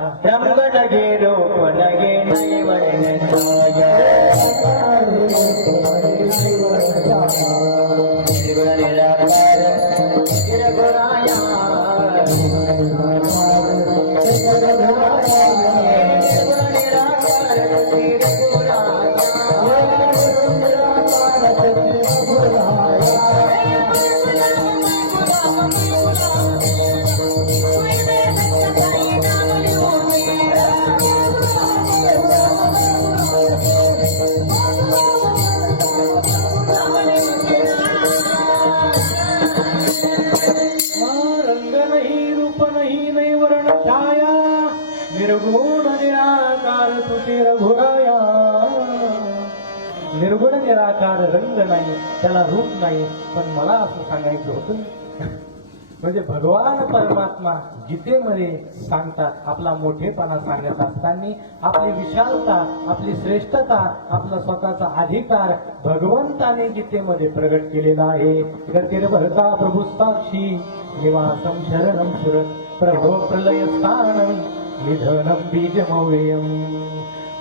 निर्गुण निराकार तुझे रघुराया. निर्गुण निराकार, रंग नाही, त्याला रूप नाही. पण मला असं सांगायचं होतं म्हणजे भगवान परमात्मा गीतेमध्ये सांगतात, आपला मोठेपणा सांगत असताना आपली विशालता, आपली श्रेष्ठता, आपला स्वतःचा अधिकार भगवंताने गीतेमध्ये प्रगट केलेला आहे. गतीर भरता प्रभू साक्षी निवासम शरणम सुरत प्रभो प्रलय स्थानम निधनम बीजमव्ययम.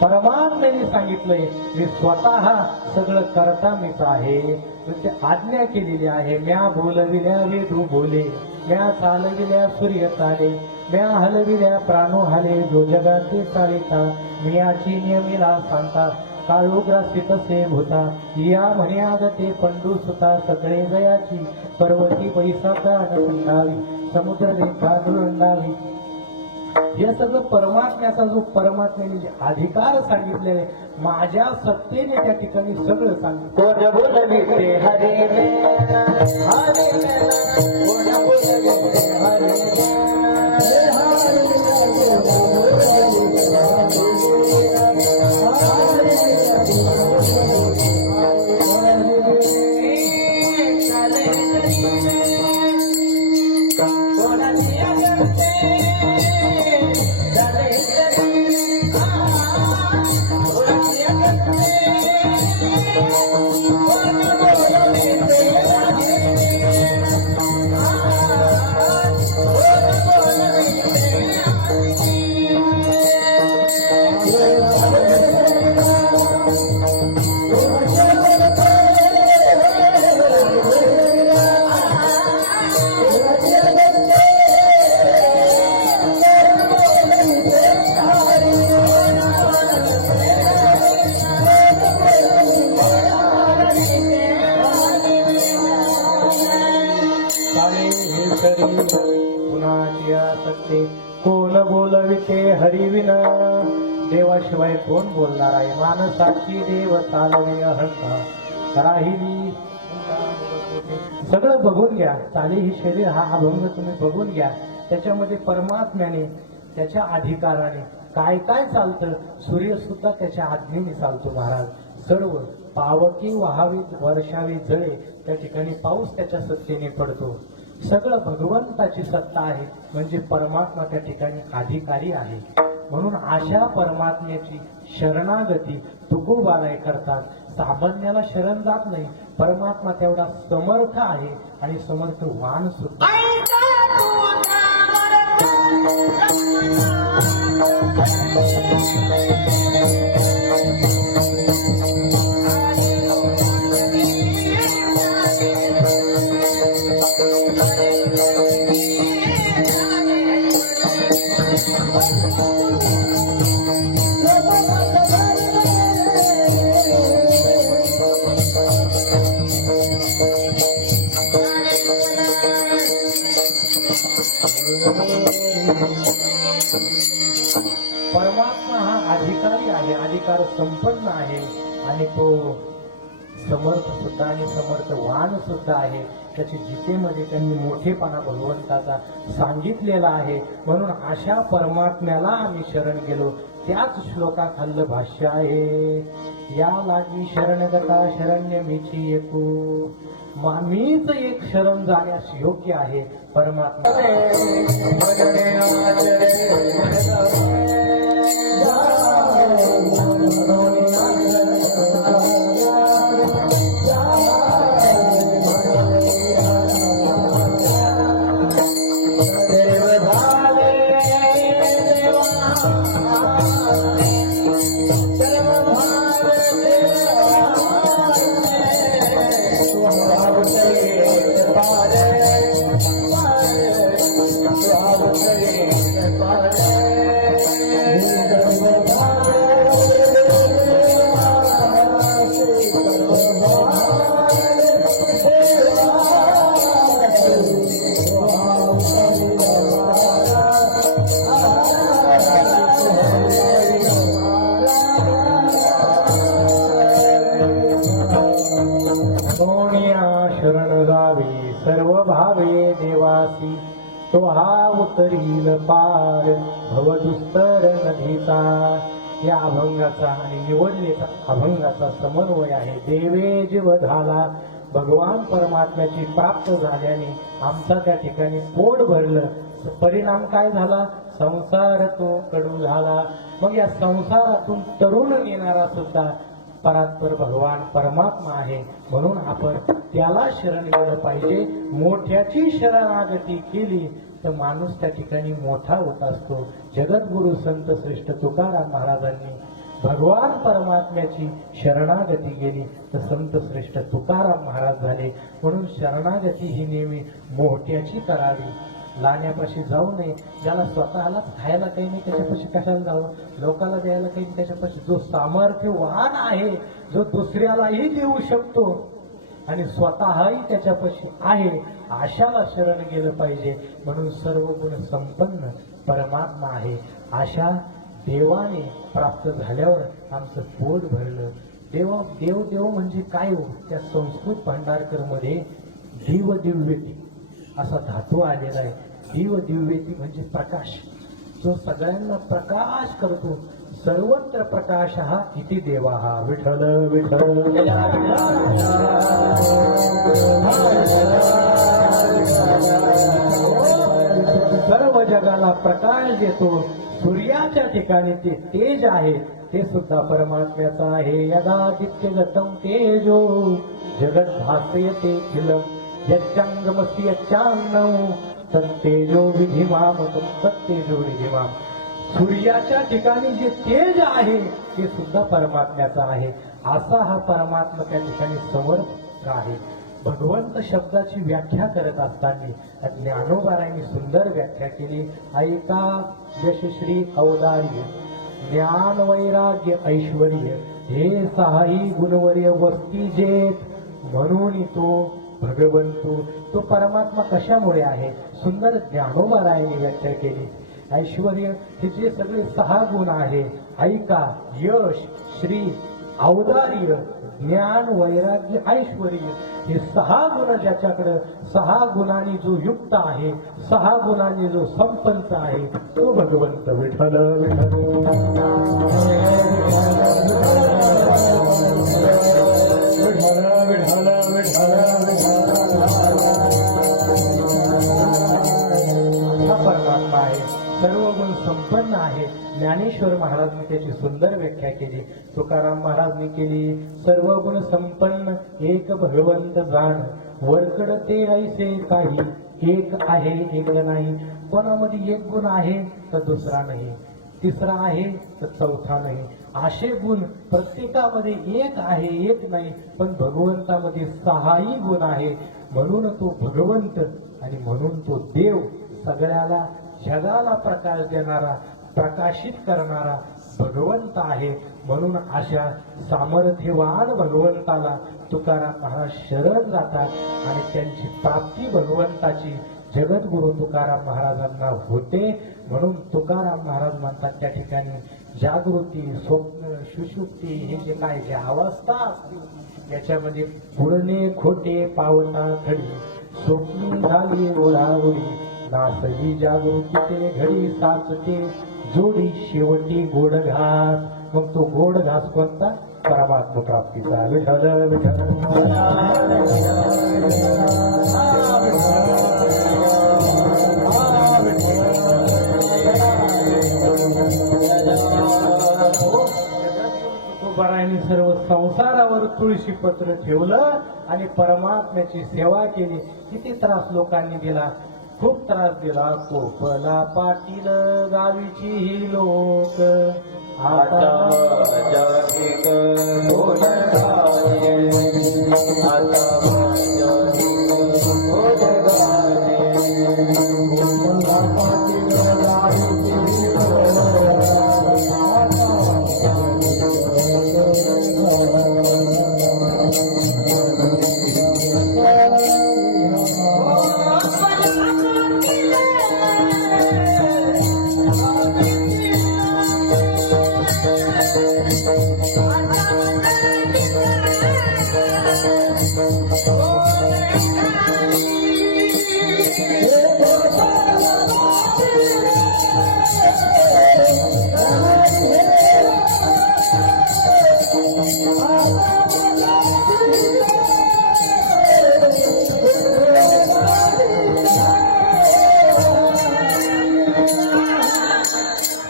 परमात्म्याने सांगितलंय मी स्वतः सगळं करता मीच आहे. म्हणजे आज्ञा केलेली आहे. म्या बोलविल्या वेदू बोले, म्या चालविल्या सूर्य चाले, म्या हलविल्या प्राणो हाले, जो जगाचे चालिता मियाची नियमिला सांगता काळोग्रासी तसे भूता. या म्हण्यागते पंडू सुता सगळे गयाची पर्वती पैसा संडावी समुद्र रेखा दुरंडावी. हे सगळं परमात्म्याचा जो परमात्म्याने जे अधिकार सांगितले, माझ्या सत्तेने त्या ठिकाणी सगळं सांगितलं. अक्षरी कुणाची असते कोण बोलविते हरिविन देवाशिवाय कोण बोलणार आहे माणसाची देव चालवे अहंकार राहिली सगळं बघून घ्या चाली ही शरीर हा अभंग तुम्ही बघून घ्या त्याच्यामध्ये परमात्म्याने त्याच्या अधिकाराने काय काय चालतं सूर्य सुद्धा त्याच्या आज्ञेने चालतो महाराज सर्व पावकी व्हावी वर्षावी जळे त्या ठिकाणी पाऊस त्याच्या सत्तेने पडतो सगळं भगवंताची सत्ता आहे म्हणजे परमात्मा त्या ठिकाणी अधिकारी आहे म्हणून अशा परमात्म्याची शरणागती तुकोबाराय करतात सामान्याला शरण जात नाही परमात्मा तेवढा समर्थ आहे आणि समर्थवान सुद्धा परमात्मा हा अधिकारी आहे अधिकार संपन्न आहे आणि तो समर्थ सुद्धा आणि समर्थवान सुद्धा आहे त्याची गीतेमध्ये त्यांनी मोठेपणा भगवंताचा सांगितलेला आहे म्हणून अशा परमात्म्याला आम्ही शरण गेलो त्याच श्लोकाखाल्लं भाष्य आहे या लागी शरणगता शरण्य मीची एकू मीच एक शरण जाण्यास योग्य आहे परमात्मा सर्व भावे देवासी तो हा उतरील पार भवदुस्तर नदीचा या अभंगाचा आणि निवडलेला अभंगाचा समन्वय आहे देवे जीव झाला भगवान परमात्म्याची प्राप्त झाल्याने आमचा त्या ठिकाणी पोट भरलं परिणाम काय झाला संसार तो कडू झाला मग या संसारातून तरुण येणारा सुद्धा परात्पर भगवान परमात्मा आहे म्हणून आपण त्याला शरण गेलं पाहिजे मोठ्याची शरणागती केली तर माणूस त्या ठिकाणी मोठा होत असतो जगद्गुरु संत श्रेष्ठ तुकाराम महाराजांनी भगवान परमात्म्याची शरणागती गेली तर संत श्रेष्ठ तुकाराम महाराज झाले म्हणून शरणागती ही नेहमी मोठ्याची करावी लाण्यापाशी जाऊ नये ज्याला स्वतःलाच खायला काही नाही त्याच्यापाशी कशाला जावं लोकांना द्यायला काही नाही त्याच्यापाशी जो सामर्थ्यवान आहे जो दुसऱ्यालाही देऊ शकतो आणि स्वतःही त्याच्यापाशी आहे अशाला शरण गेलं पाहिजे म्हणून सर्व गुण संपन्न परमात्मा आहे अशा देवाने प्राप्त झाल्यावर आमचं पोट भरलं देव देव म्हणजे काय हो त्या संस्कृत भांडारकर मध्ये दिव दिव्यती असा धातू आलेला आहे दिव दिव्यती म्हणजे प्रकाश जो सगळ्यांना प्रकाश करतो सर्वत्र प्रकाश हा इति देवा हा विठ्ठल विठ्ठल सर्व जगाला प्रकाश देतो सूर्याच्या ठिकाणी ते तेज आहे ते सुद्धा परमात्म्याचं आहे यदादित्य गतम तेजो जगत भासयते खिलम यच्चांगमसी यच्चान्नम तत्तेजो विधिमामकम तत्तेजो विधिमाम सूर्याच्या ठिकाणी जे तेज आहे ते सुद्धा परमात्म्याचा आहे असा हा परमात्मा त्या ठिकाणी समर्थ आहे भगवंत शब्दाची व्याख्या करत असताना ज्ञानोबारायांनी सुंदर व्याख्या केली ऐका यशश्री औदार्य ज्ञान वैराग्य ऐश्वर्य हे सहाही गुणवर्य वस्ती जेत म्हणून तो भगवंतू तो परमात्मा कशामुळे आहे? सुंदर ज्ञानोबारायांनी व्याख्या केली. ऐश्वर्य हे जे सगळे 6 गुण आहे, ऐका, यश, श्री, औदार्य, ज्ञान, वैराग्य, ऐश्वर्य, हे 6 गुण ज्याच्याकडे 6 गुणांनी जो युक्त आहे, 6 गुणांनी जो संपन्न आहे, तो भगवंत विठ्ठल. हा परमात्मा आहे, सर्व गुण संपन्न आहे. ज्ञानेश्वर महाराजांनी त्याची सुंदर व्याख्या केली. तुकाराम महाराजांनी केली. सर्व गुण संपन्न एक भगवंत जाण, वरकड ते ऐसे काही, एक आहे एक नाही. कोणामध्ये एक गुण आहे तर दुसरा नाही, तिसरा आहे तर चौथा नाही. असे गुण प्रत्येकामध्ये एक आहे एक नाही, पण भगवंतामध्ये 6ही गुण आहे. म्हणून तो भगवंत आणि म्हणून तो देव, सगळ्याला जगाला प्रकाश देणारा, प्रकाशित करणारा भगवंत आहे. म्हणून अशा सामर्थ्यवान भगवंताला तुकाराम महाराज शरण जातात आणि त्यांची प्राप्ती भगवंताची जगद्गुरु तुकाराम महाराजांना होते. म्हणून तुकाराम महाराज म्हणतात त्या ठिकाणी जागृती, स्वप्न, सुषुप्ती हे जे काय जे अवस्था असतील याच्यामध्ये पूर्णे खोटे पावता खडी, स्वप्नी झाली ओढाओढी, नासही जागृती ते घडी साचते जोडी शेवटी गोड घास. मग तो गोड घास कोणता? परमात्मा प्राप्तीचा. विठ्ठल विठ्ठल तुकोबारायांनी सर्व संसारावर तुळशी पत्र ठेवलं आणि परमात्म्याची सेवा केली. किती त्रास लोकांनी दिला, खूप त्रास दिला. कोपला पाटील गावीची ही लोक, आता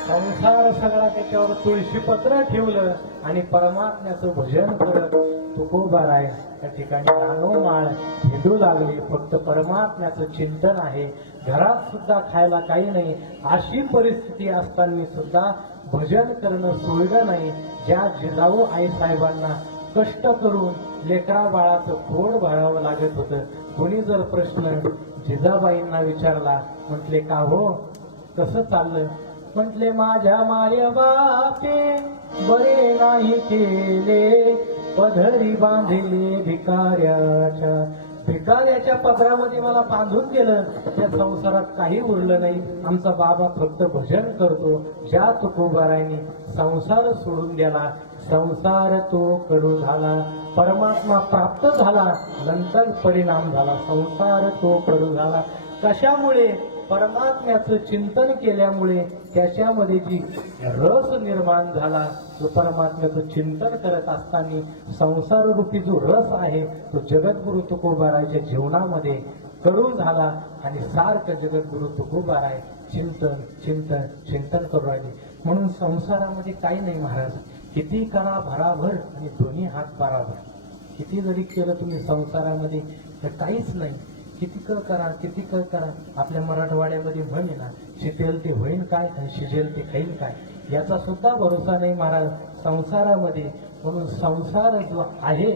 संसार सगळा त्याच्यावर तुळशी पत्र ठेवलं आणि परमात्म्याचं भजन करत तुकोबाराय त्या ठिकाणी रानोमाळ हिंदू लागले. फक्त परमात्म्याचं चिंतन आहे. घरात सुद्धा खायला काही नाही, अशी परिस्थिती असताना सुद्धा भजन करणं सोयलं नाही. ज्या जिजाऊ आई साहेबांना कष्ट करून लेकरा बाळाचं पोट भरावं लागत होतं, कोणी जर प्रश्न जिजाबाईंना विचारला, म्हटले का हो कसं चाललं? म्हटले माझ्या माय बापे बरे नाही केले, पधरी बांधले भिकाऱ्याच्या पदरामध्ये मला बांधून गेलं. त्या संसारात काही उरलं नाही. आमचा बाबा फक्त भजन करतो. ज्या तुकोबारायांनी संसार सोडून दिला, संसार तो कडू झाला, परमात्मा प्राप्त झाला, नंतर परिणाम झाला. संसार तो कडू झाला कशामुळे? परमात्म्याचं चिंतन केल्यामुळे. त्याच्यामध्ये जी रस निर्माण झाला, तो परमात्म्याचं चिंतन करत असताना संसार रूपी जो रस आहे तो जगद्गुरु तुकोबारायच्या जीवनामध्ये करून झाला आणि सारखं जगद्गुरु तुकोबाराय चिंतन चिंतन चिंतन करू राहिले. म्हणून संसारामध्ये काही नाही महाराज, किती करा भराभर आणि दोन्ही हात बराबर. किती जरी केलं तुम्ही संसारामध्ये तर काहीच नाही. किती करा किती करा. आपल्या मराठवाड्यामध्ये म्हणे ना, शितेल ते होईन काय आणि शिजेल ते खाईन काय, याचा सुद्धा भरोसा नाही महाराज संसारामध्ये. म्हणून संसार जो आहे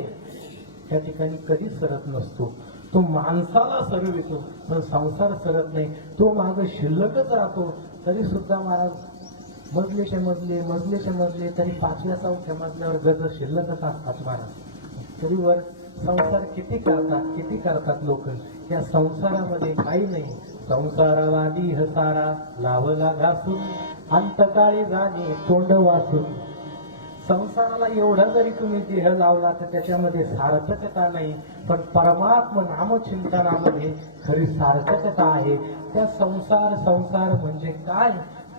त्या ठिकाणी कधीच सरत नसतो. तो माणसाला सरळ येतो पण संसार सरत नाही. तो माग शिल्लकच राहतो. तरी सुद्धा महाराज मजलेचे मजले तरी 5व्या 4थ्या मजल्यावर गज शिल्लकच असतात महाराज. तरी वर संसार किती करतात लोक. या संसारामध्ये काही नाही. संसाराला देह सारा लावला घासून, अंतकाळी जाणे तोंड वासून. संसाराला एवढा जरी तुम्ही देह लावला तर त्याच्यामध्ये सार्थकता नाही, पण परमात्म नामचिंतनामध्ये खरी सार्थकता आहे. त्या संसार म्हणजे काय?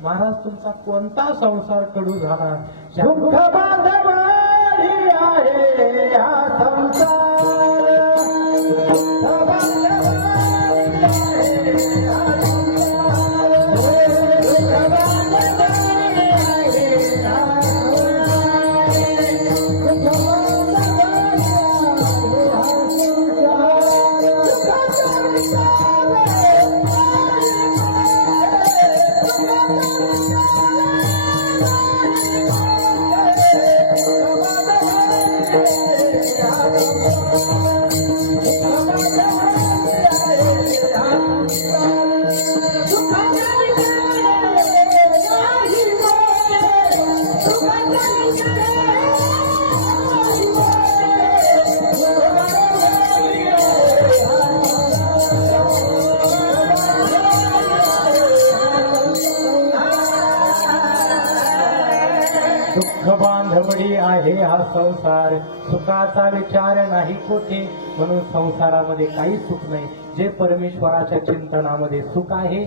महाराज, तुमचा कोणता संसार कडू झाला? दुःख बांधवाडी आहे हा संसार, दुःख बांधवाडी आहे हा संसार, दुःख बांधवाडी आहे हा दुःख बांधवडी आहे हा संसार, सुखाचा विचार नाही कोठे. म्हणून संसारामध्ये काही सुख नाही. जे परमेश्वराच्या चिंतनामध्ये सुख आहे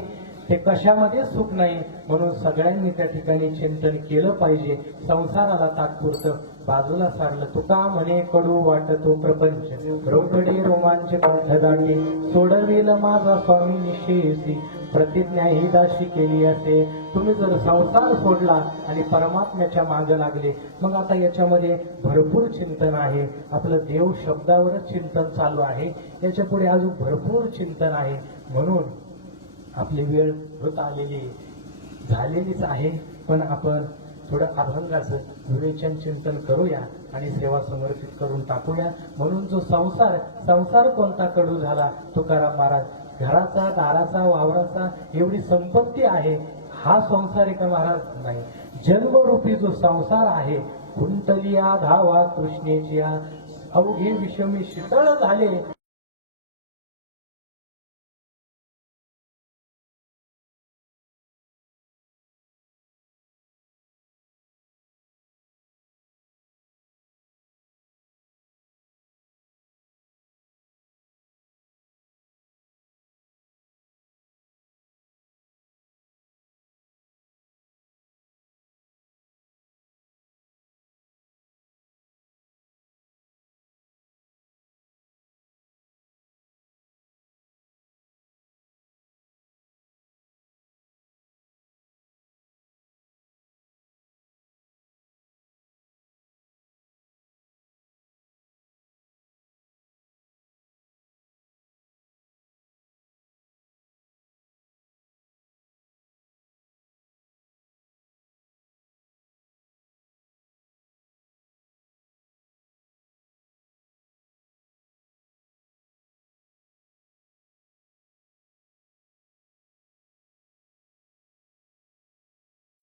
ते कशामध्ये सुख नाही. म्हणून सगळ्यांनी त्या ठिकाणी चिंतन केलं पाहिजे. संसाराला तात्पुरतं बाजूला सारलं. तुका म्हणे कडू वाटतो प्रपंच, रोकडे रोमांच कंठदाटी, सोडविल माझा स्वामी निश्चयसी, प्रतिज्ञा ही दाशी केली असे. तुम्ही जर संसार सोडला आणि परमात्म्याच्या मागे लागले, मग आता याच्यामध्ये भरपूर चिंतन आहे. आपलं देव शब्दावरच चिंतन चालू आहे. याच्या पुढे अजून भरपूर चिंतन आहे. म्हणून आपली वेळ होत झालेलीच आहे, पण आपण थोडं अभंगाचं विवेचन चिंतन करूया आणि सेवा समर्पित करून टाकूया. म्हणून जो संसार कोणता कडू झाला? तुकाराम महाराज, घराचा, दाराचा, वावराचा एवढी संपत्ती आहे, हा संसार आहे का महाराज? नाही. जन्मरूपी जो संसार आहे, कुंटलिया धावा कृष्णेची अवघे विषमी शीतळ झाले.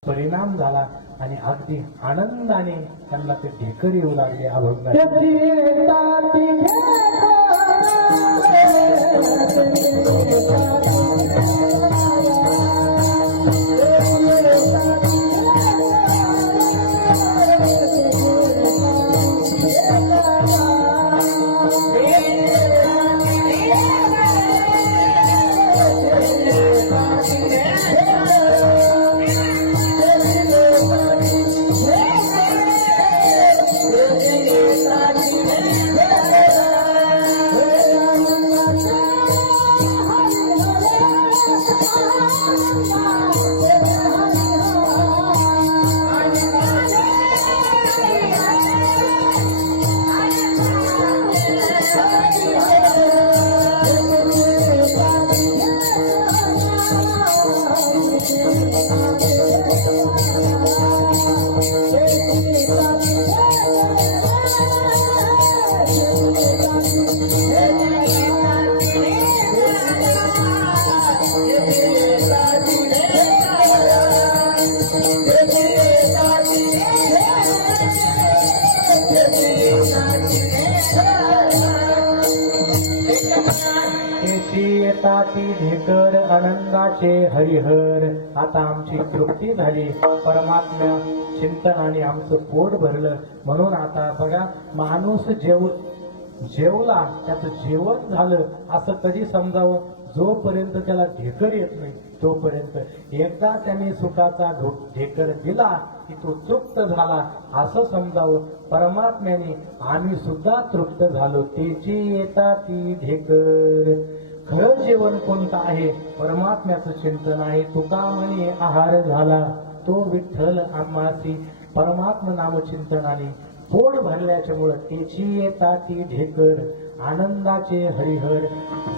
परिणाम झाला आणि अगदी आनंदाने त्यांना ते ढेकर येऊ लागले. तेची येता ती ढेकर आनंदाचे हरिहर. आता आमची तृप्ती झाली, परमात्म्या चिंतनाने आमचं पोट भरलं. म्हणून आता बघा, माणूस जेवला, त्याचं जेवण झालं असं कधी समजावं? जोपर्यंत त्याला ढेकर येत नाही तोपर्यंत. एकदा त्याने सुखाचा ढेकर दिला की तो तृप्त झाला असं समजावं. परमात्म्याने आम्ही सुद्धा तृप्त झालो, तेची येता ती ढेकर. खरं जेवण कोणतं आहे? परमात्म्याचं चिंतन आहे. तुका म्हणे आहार झाला तो विठ्ठल आम्हासी. परमात्मा नामचिंतनाने पोट भरल्याच्यामुळं तेची येता ती ढेकर आनंदाचे हरिहर.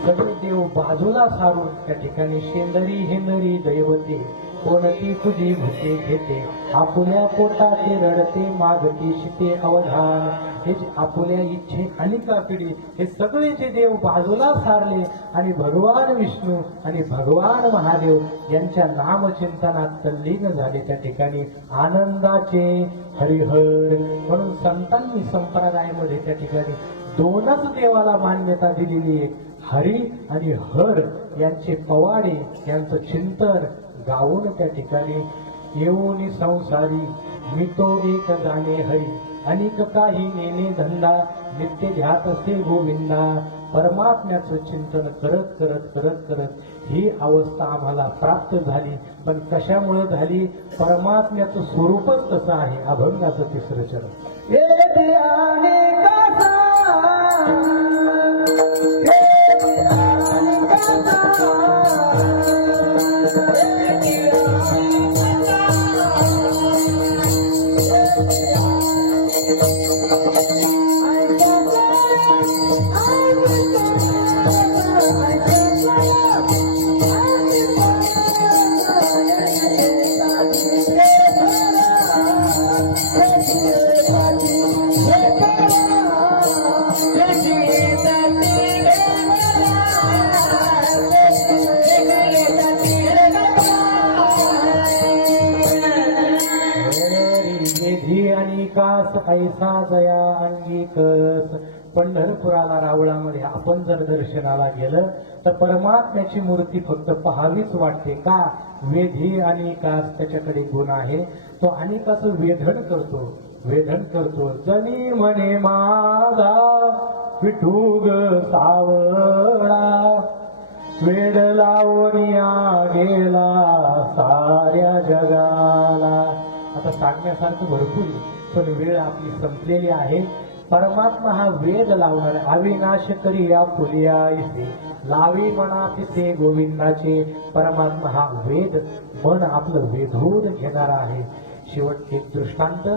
सगळे देव बाजूला सारून त्या ठिकाणी शेंदरी हेंदरी दैवते कोणती तुझी भूते घेते. आपुल्या पोटाचे रडते मागती शिते अवधान. हे जे आपुल्या इच्छे आणि कापिडी हे सगळे जे देव बाजूला सारले आणि भगवान विष्णू आणि भगवान महादेव यांच्या नामचिंतनात तल्लीन झाले. त्या ठिकाणी आनंदाचे हरिहर. म्हणून संतांनी संप्रदायामध्ये त्या ठिकाणी दोनच देवाला मान्यता दिलेली आहे, हरी आणि हर. यांचे पवाडे यांचं चिंतन गाऊन त्या ठिकाणी येऊन संसारी मी तो एक जाणे हरी. अनेक काही नेने धंदा नित्य ध्यात असे गोविंदा. परमात्म्याचं चिंतन करत करत करत करत ही अवस्था आम्हाला प्राप्त झाली. पण कशामुळे झाली? परमात्म्याचं स्वरूपच तसं आहे. अभंगाचं तिसरं चरण. ऐसा दया अंगीकस. पंढरपुराला रावळामध्ये आपण जर दर्शनाला गेलं तर परमात्म्याची मूर्ती फक्त पाहावीच वाटते. का? वेधी आणि कास त्याच्याकडे गुण आहे. तो अनेकाचं वेधन करतो. जनी म्हणे माझा विठूग सावळा वेड लावणिया गेला साऱ्या जगाला. आता सांगण्यासारखं भरपूर, पण वेळ आपली संपलेली आहे. परमात्मा हा वेद लावणार आहे. अविनाश करी या फुलिया इथे लावी म्हणा तिथे गोविंदाचे. परमात्मा हा वेद मन आपलं वेधून घेणार आहे. शेवट एक दृष्टांत.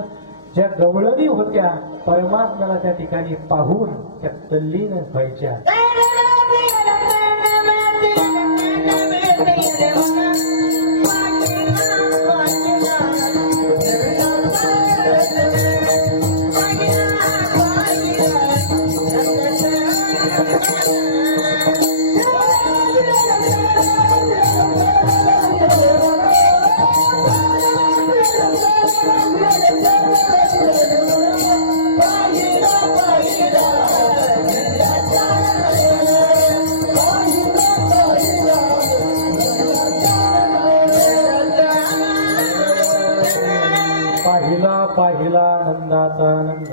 ज्या गवळणी होत्या परमात्म्याला त्या ठिकाणी पाहून त्या तल्लीन व्हायच्या. पाहिला नंदाचा नंद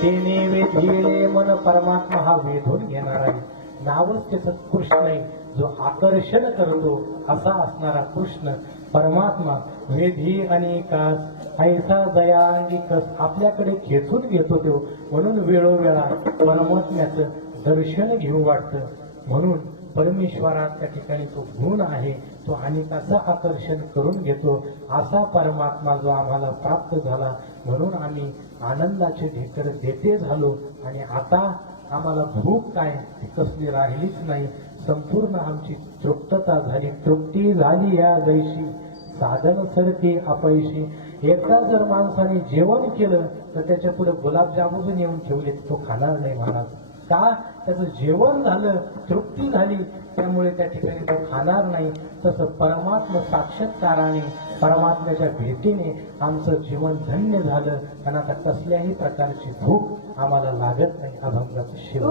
तेने वेधीले मन. परमात्मा हा वेधून घेणार आहे. नावच त्याचं कृष्ण आहे, जो आकर्षण करतो असा असणारा कृष्ण परमात्मा. वेधी आणि कास ऐसा दयांगी कस आपल्याकडे खेचून घेतो तो. म्हणून वेळोवेळा परमात्म्याचं दर्शन घेऊ वाटतं. म्हणून परमेश्वरात त्या ठिकाणी तो गुण आहे, तो अनेकाचं आकर्षण करून घेतो. असा परमात्मा जो आम्हाला प्राप्त झाला, म्हणून आम्ही आनंदाचे ढेकर देते झालो. आणि आता आम्हाला भूक काय ती कसली राहिलीच नाही. संपूर्ण आमची तृप्तता झाली. तृप्ती झाली या जैशी साधन सरते अपयशी. एकदा जर माणसाने जेवण केलं तर त्याच्या पुढे गुलाबजामुन नेऊन ठेवले, तो खाणार नाही महाराज. का? त्याचं जेवण झालं, तृप्ती झाली, त्यामुळे त्या ठिकाणी तो खाणार नाही. तसं परमात्मा साक्षात्काराने, परमात्म्याच्या भेटीने आमचं जीवन धन्य झालं. आणि आता कसल्याही प्रकारची भूक आम्हाला लागत नाही. अभंगाचं शिव.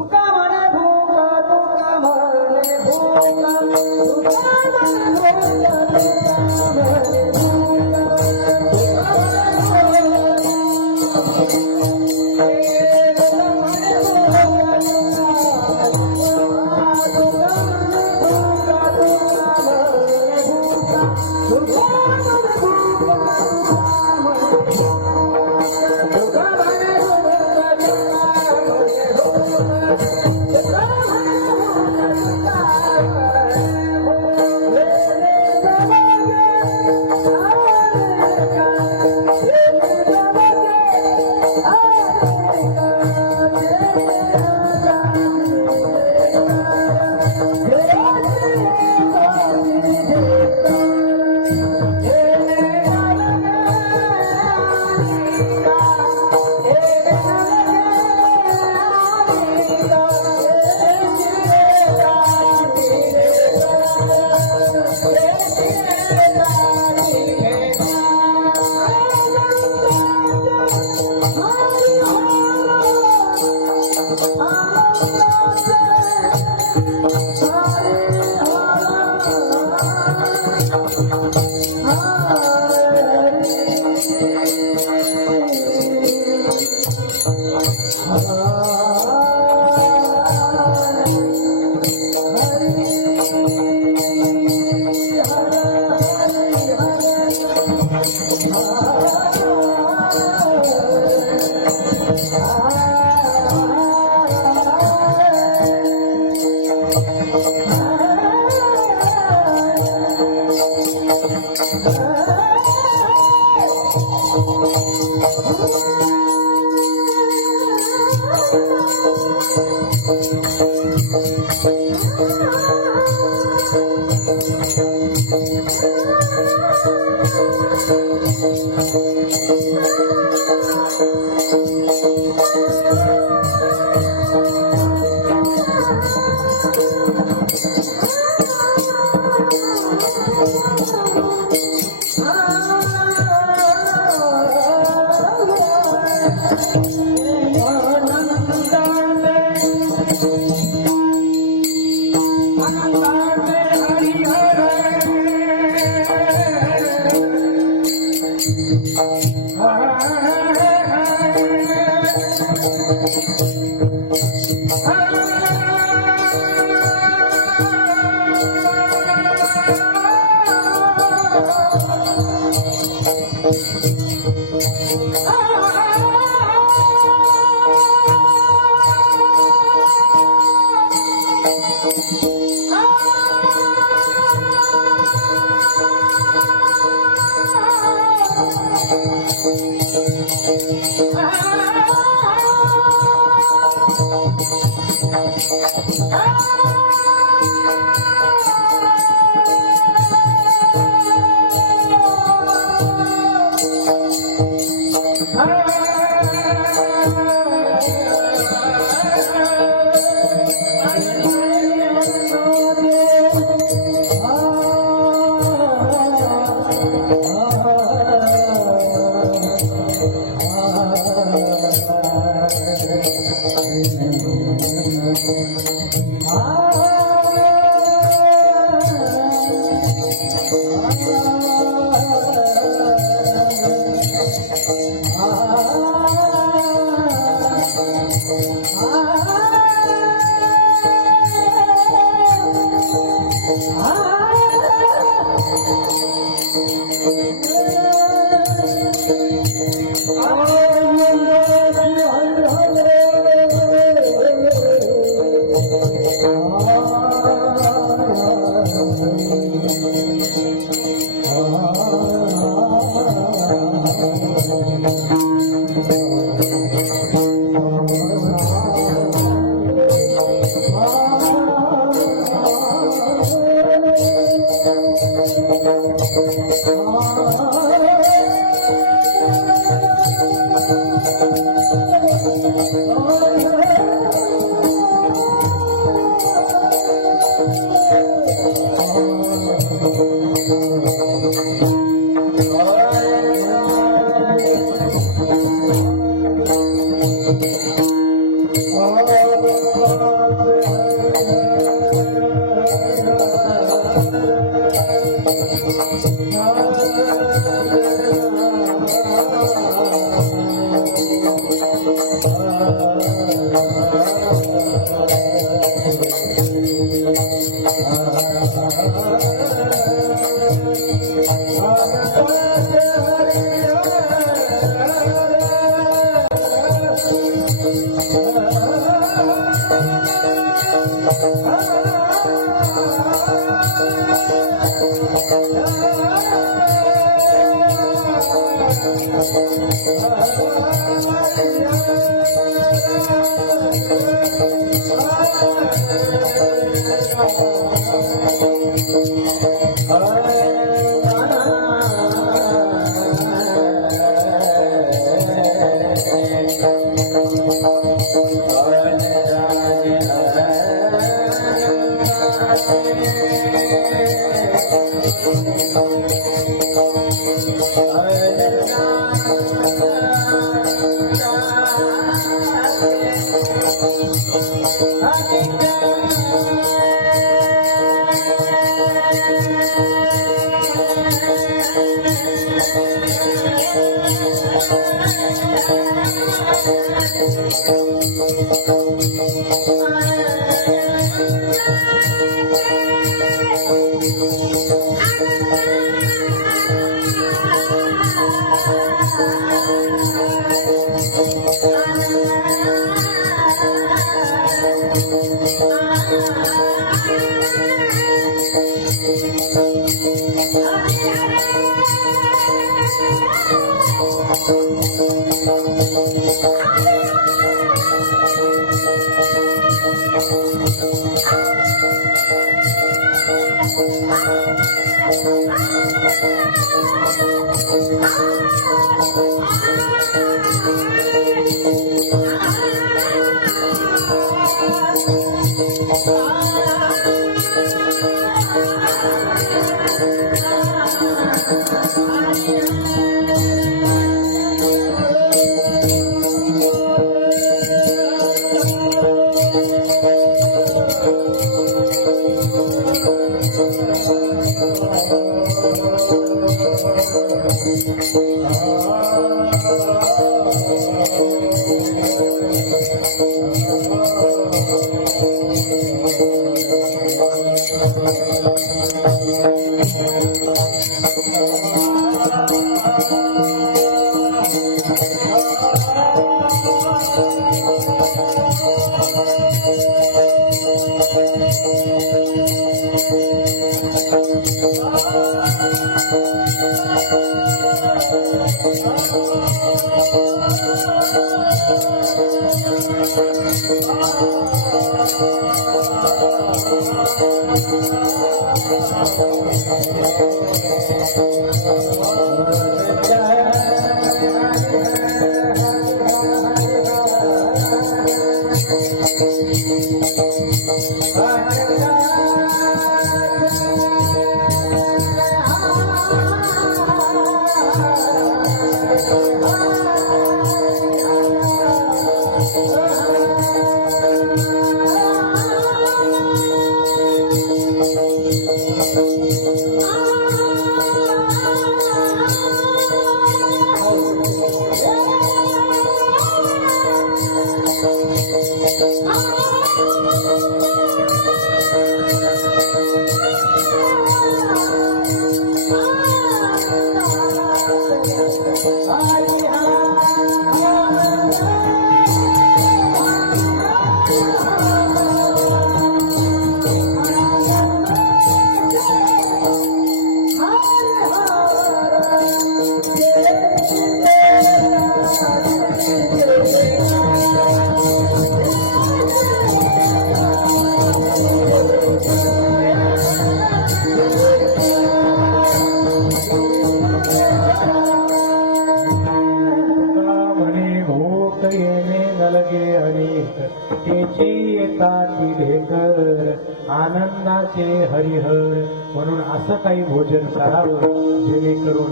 आनंदाचे हरिहर म्हणून असं काही भोजन करावं जेणेकरून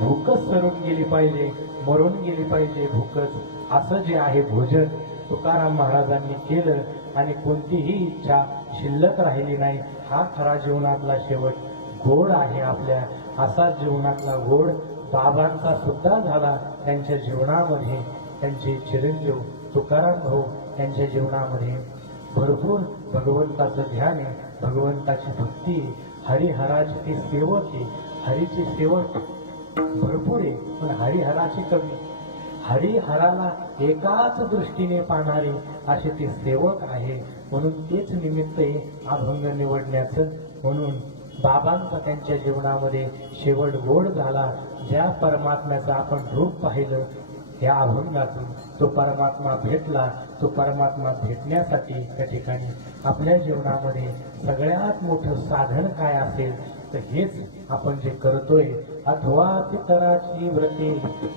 भूकच सरून गेली पाहिजे, मरून गेली पाहिजे भूकच. असं जे आहे भोजन तुकाराम महाराजांनी केलं आणि कोणतीही इच्छा शिल्लक राहिली नाही. हा खरा जीवनातला शेवट गोड आहे आपल्या. असा जीवनातला गोड बाबांचा सुद्धा झाला. त्यांच्या जीवनामध्ये त्यांचे चिरंजीव तुकाराम भाऊ यांच्या जीवनामध्ये भरपूर भगवंताचं ध्यान आहे, भगवंताची भक्ती आहे, हरिहराची ती सेवक आहे. हरीची सेवक भरपूर आहे पण हरिहराची कमी. हरिहराला एकाच दृष्टीने पाहणारे असे ते सेवक आहे. म्हणून तेच निमित्त आहे अभंग निवडण्याचं. म्हणून बाबांचा त्यांच्या जीवनामध्ये शेवट गोड झाला. ज्या परमात्म्याचं आपण रूप पाहिलं या अभंगातून, तो परमात्मा भेटला. तो परमात्मा भेटण्यासाठी त्या ठिकाणी आपल्या जीवनामध्ये सगळ्यात मोठं साधन काय असेल तर हेच आपण जे करतोय. अथवा पितराची व्रते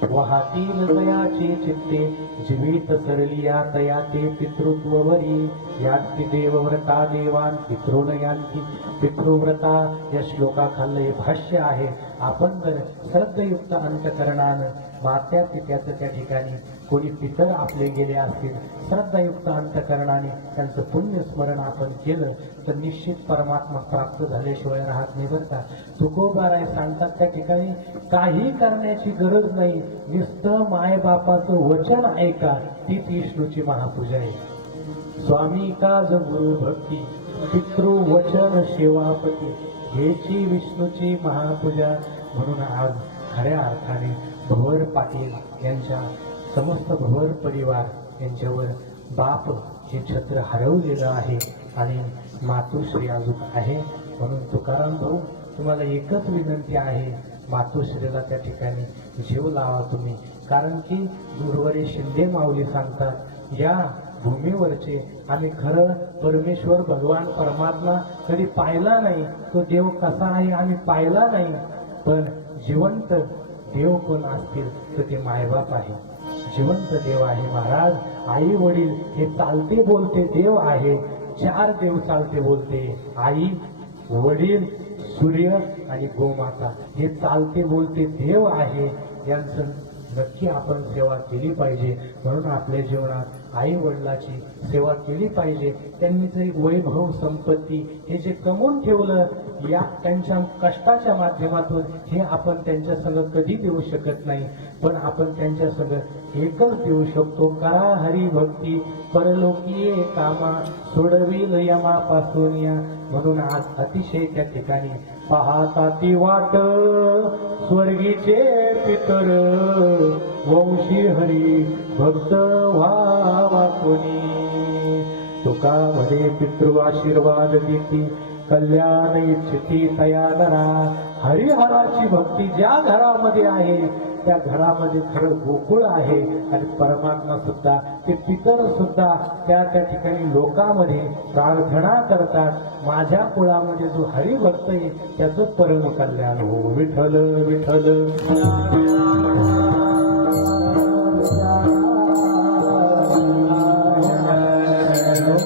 वाहतील दयाची चित्ते, जीवित सरलिया तया ते पितृत्ववरी, यांती देवव्रता देवान पितृनयांती पितृव्रता. या श्लोकाखालं हे भाष्य आहे. आपण जर श्रद्धयुक्त अंतकरणानं मात्या पित्याचं त्या ठिकाणी कोणी पितर आपले गेले असतील, श्रद्धायुक्त अंतकरणाने त्यांचं पुण्यस्मरण आपण केलं तर निश्चित परमात्मा प्राप्त झाल्याशिवाय राहत नाही बरं का. तुकोबाराय सांगतात त्या ठिकाणी काही करण्याची गरज नाही, नुसतं मायबापाचं वचन ऐका, तीच विष्णूची महापूजा आहे. स्वामी काज गुरु भक्ती पितृ वचन सेवापती, हेची विष्णूची महापूजा. म्हणून आज खऱ्या अर्थाने भवर पाटील यांच्या समस्त भवर परिवार यांच्यावर बाप हे छत्र हरवलेलं आहे आणि मातुश्री अजून आहे. म्हणून तुकाराम भाऊ तुम्हाला एकच विनंती आहे, मातुश्रीला त्या ठिकाणी जीव लावा तुम्ही. कारण की गुरुवारी शिंदे माऊली सांगतात या भूमीवरचे आम्ही खरं परमेश्वर भगवान परमात्मा कधी पाहिला नाही. तो देव कसा आहे आम्ही पाहिला नाही, पण जिवंत देव कोण असतील तर ते मायबाप आहे, जिवंत देव आहे महाराज. आई वडील हे चालते बोलते देव आहे. चार देव चालते बोलते, आई वडील सूर्य आणि गोमाता, हे चालते बोलते देव आहे. यांचं नक्की आपण सेवा केली पाहिजे. म्हणून आपल्या जीवनात आई वडिलाची सेवा केली पाहिजे. त्यांनी जे वैभव संपत्ती हे जे कमवून ठेवलं या त्यांच्या कष्टाच्या माध्यमातून हे आपण त्यांच्या संग कधी देऊ शकत नाही, पण आपण त्यांच्या संग एकच देऊ शकतो. करा हरी भक्ती परलोकीये कामा, सोडविल यमापासून या. म्हणून आज अतिशय त्या ठिकाणी पाहता ती वाट स्वर्गीचे पितर, वंशी हरी भक्त व्हावा कोणी. तुका म्हणे पितृ आशीर्वाद देती, कल्याण इच्छिती तया नरा. हरिहराची भक्ती ज्या घरामध्ये आहे त्या घरामध्ये खरं गोकुळ आहे. आणि परमात्मा सुद्धा ते पितर सुद्धा त्या ठिकाणी लोकांमध्ये प्रार्थना करतात, माझ्या कुळामध्ये जो हरिभक्त आहे त्याचं परम कल्याण हो. विठ्ठल विठ्ठल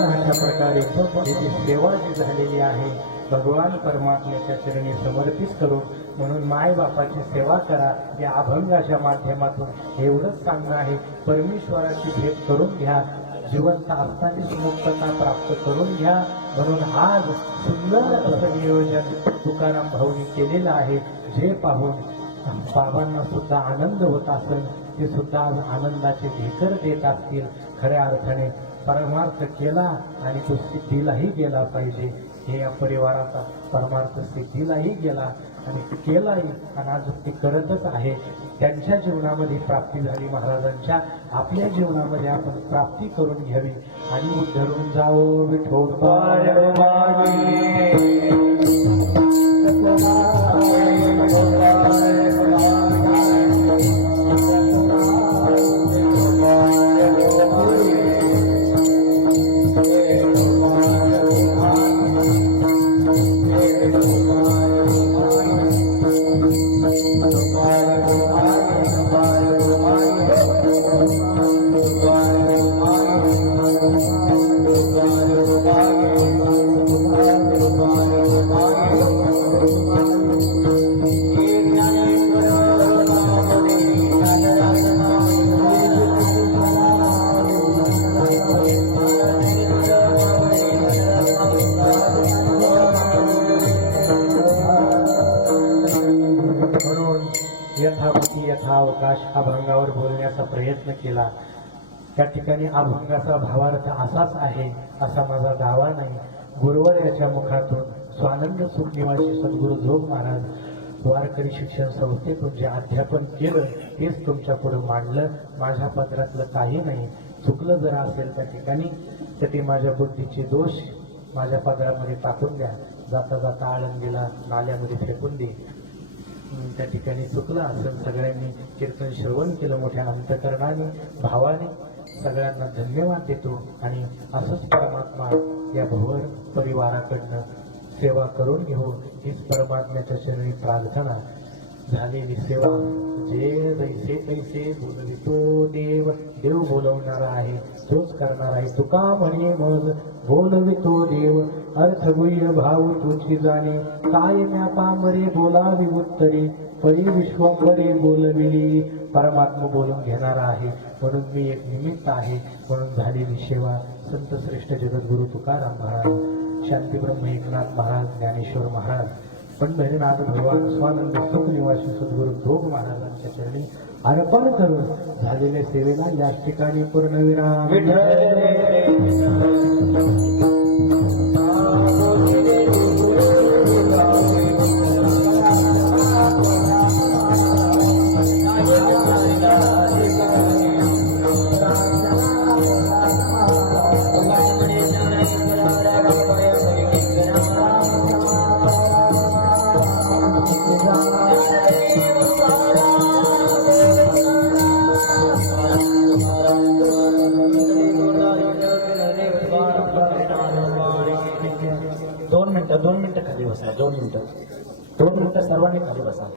अशा प्रकारे त्याची सेवा जी झालेली आहे भगवान परमात्म्याच्या चरणी समर्पित करून, म्हणून मायबापाची सेवा करा. या अभंगाच्या माध्यमातून एवढंच सांगणं आहे, परमेश्वराची भेट करून घ्या, जिवंत असतानाच मुक्तता प्राप्त करून घ्या. म्हणून आज सुंदर असं नियोजन तुकाराम भाऊनी केलेलं आहे, जे पाहून बाबांना सुद्धा आनंद होत असेल, ते सुद्धा आनंदाचे ढेकर देत असतील. खऱ्या अर्थाने परमार्थ केला आणि तो सिद्धीलाही गेला पाहिजे. हे या परिवाराचा परमार्थ सिद्धीलाही गेला आणि केलाही आणि अजून ते करतच आहे. त्यांच्या जीवनामध्ये प्राप्ती झाली महाराजांच्या, आपल्या जीवनामध्ये आपण प्राप्ती करून घ्यावी आणि उद्धरून जाओ विठोबाय यथावकाश अभंगावर बोलण्याचा प्रयत्न केला. त्या ठिकाणी अभंगाचा भावार्थ असाच आहे, असा माझा दावा नाही. गुरुवर्याच्या मुखातून स्वानंद सुख निवासी सद्गुरू जोग महाराज वारकरी शिक्षण संस्थेतून जे अध्यापन केलं तेच तुमच्या पुढे मांडलं. माझ्या पदरातलं काही नाही. चुकलं जर असेल त्या ठिकाणी तर ते माझ्या बुद्धीचे दोष माझ्या पदरामध्ये टाकून द्या. जाता जाता आळंदीला नाल्यामध्ये फेकून दे. त्या ठिकाणी चुकलं असेल. सगळ्यांनी कीर्तन श्रवण केलं मोठ्या अंतकरणाने भावाने. सगळ्यांना धन्यवाद देतो आणि असंच परमात्मा या भवर परिवाराकडनं सेवा करून घेऊ हीच परमात्म्याच्या चरणी प्रार्थना. झालेली सेवा जे जैसे तैसे बोलवितो देव. देव बोलवणारा आहे तोच करणार आहे. तुका म्हणे मग बोलवितो देव अर्थ गुह्य भाव तुझी जाणे. काय म्या पामरे बोलावी उत्तरे परी विश्वंभरे बोलविली. परमात्मा बोलून घेणारा आहे म्हणून मी एक निमित्त आहे. म्हणून झालेली सेवा संत श्रेष्ठ जगद्गुरु तुकाराम महाराज, शांतीब्रह्म एकनाथ महाराज, ज्ञानेश्वर महाराज, पंढरीनाथ भगवान स्वानंद सुख निवासी सद्गुरू जोग महाराजांच्या चरणी अर्पण करून झालेल्या सेवेला याच ठिकाणी पूर्णविराम. दोन मिनिटं खाली बसा. 2 मिनिटं सर्वांनी खाली बसा.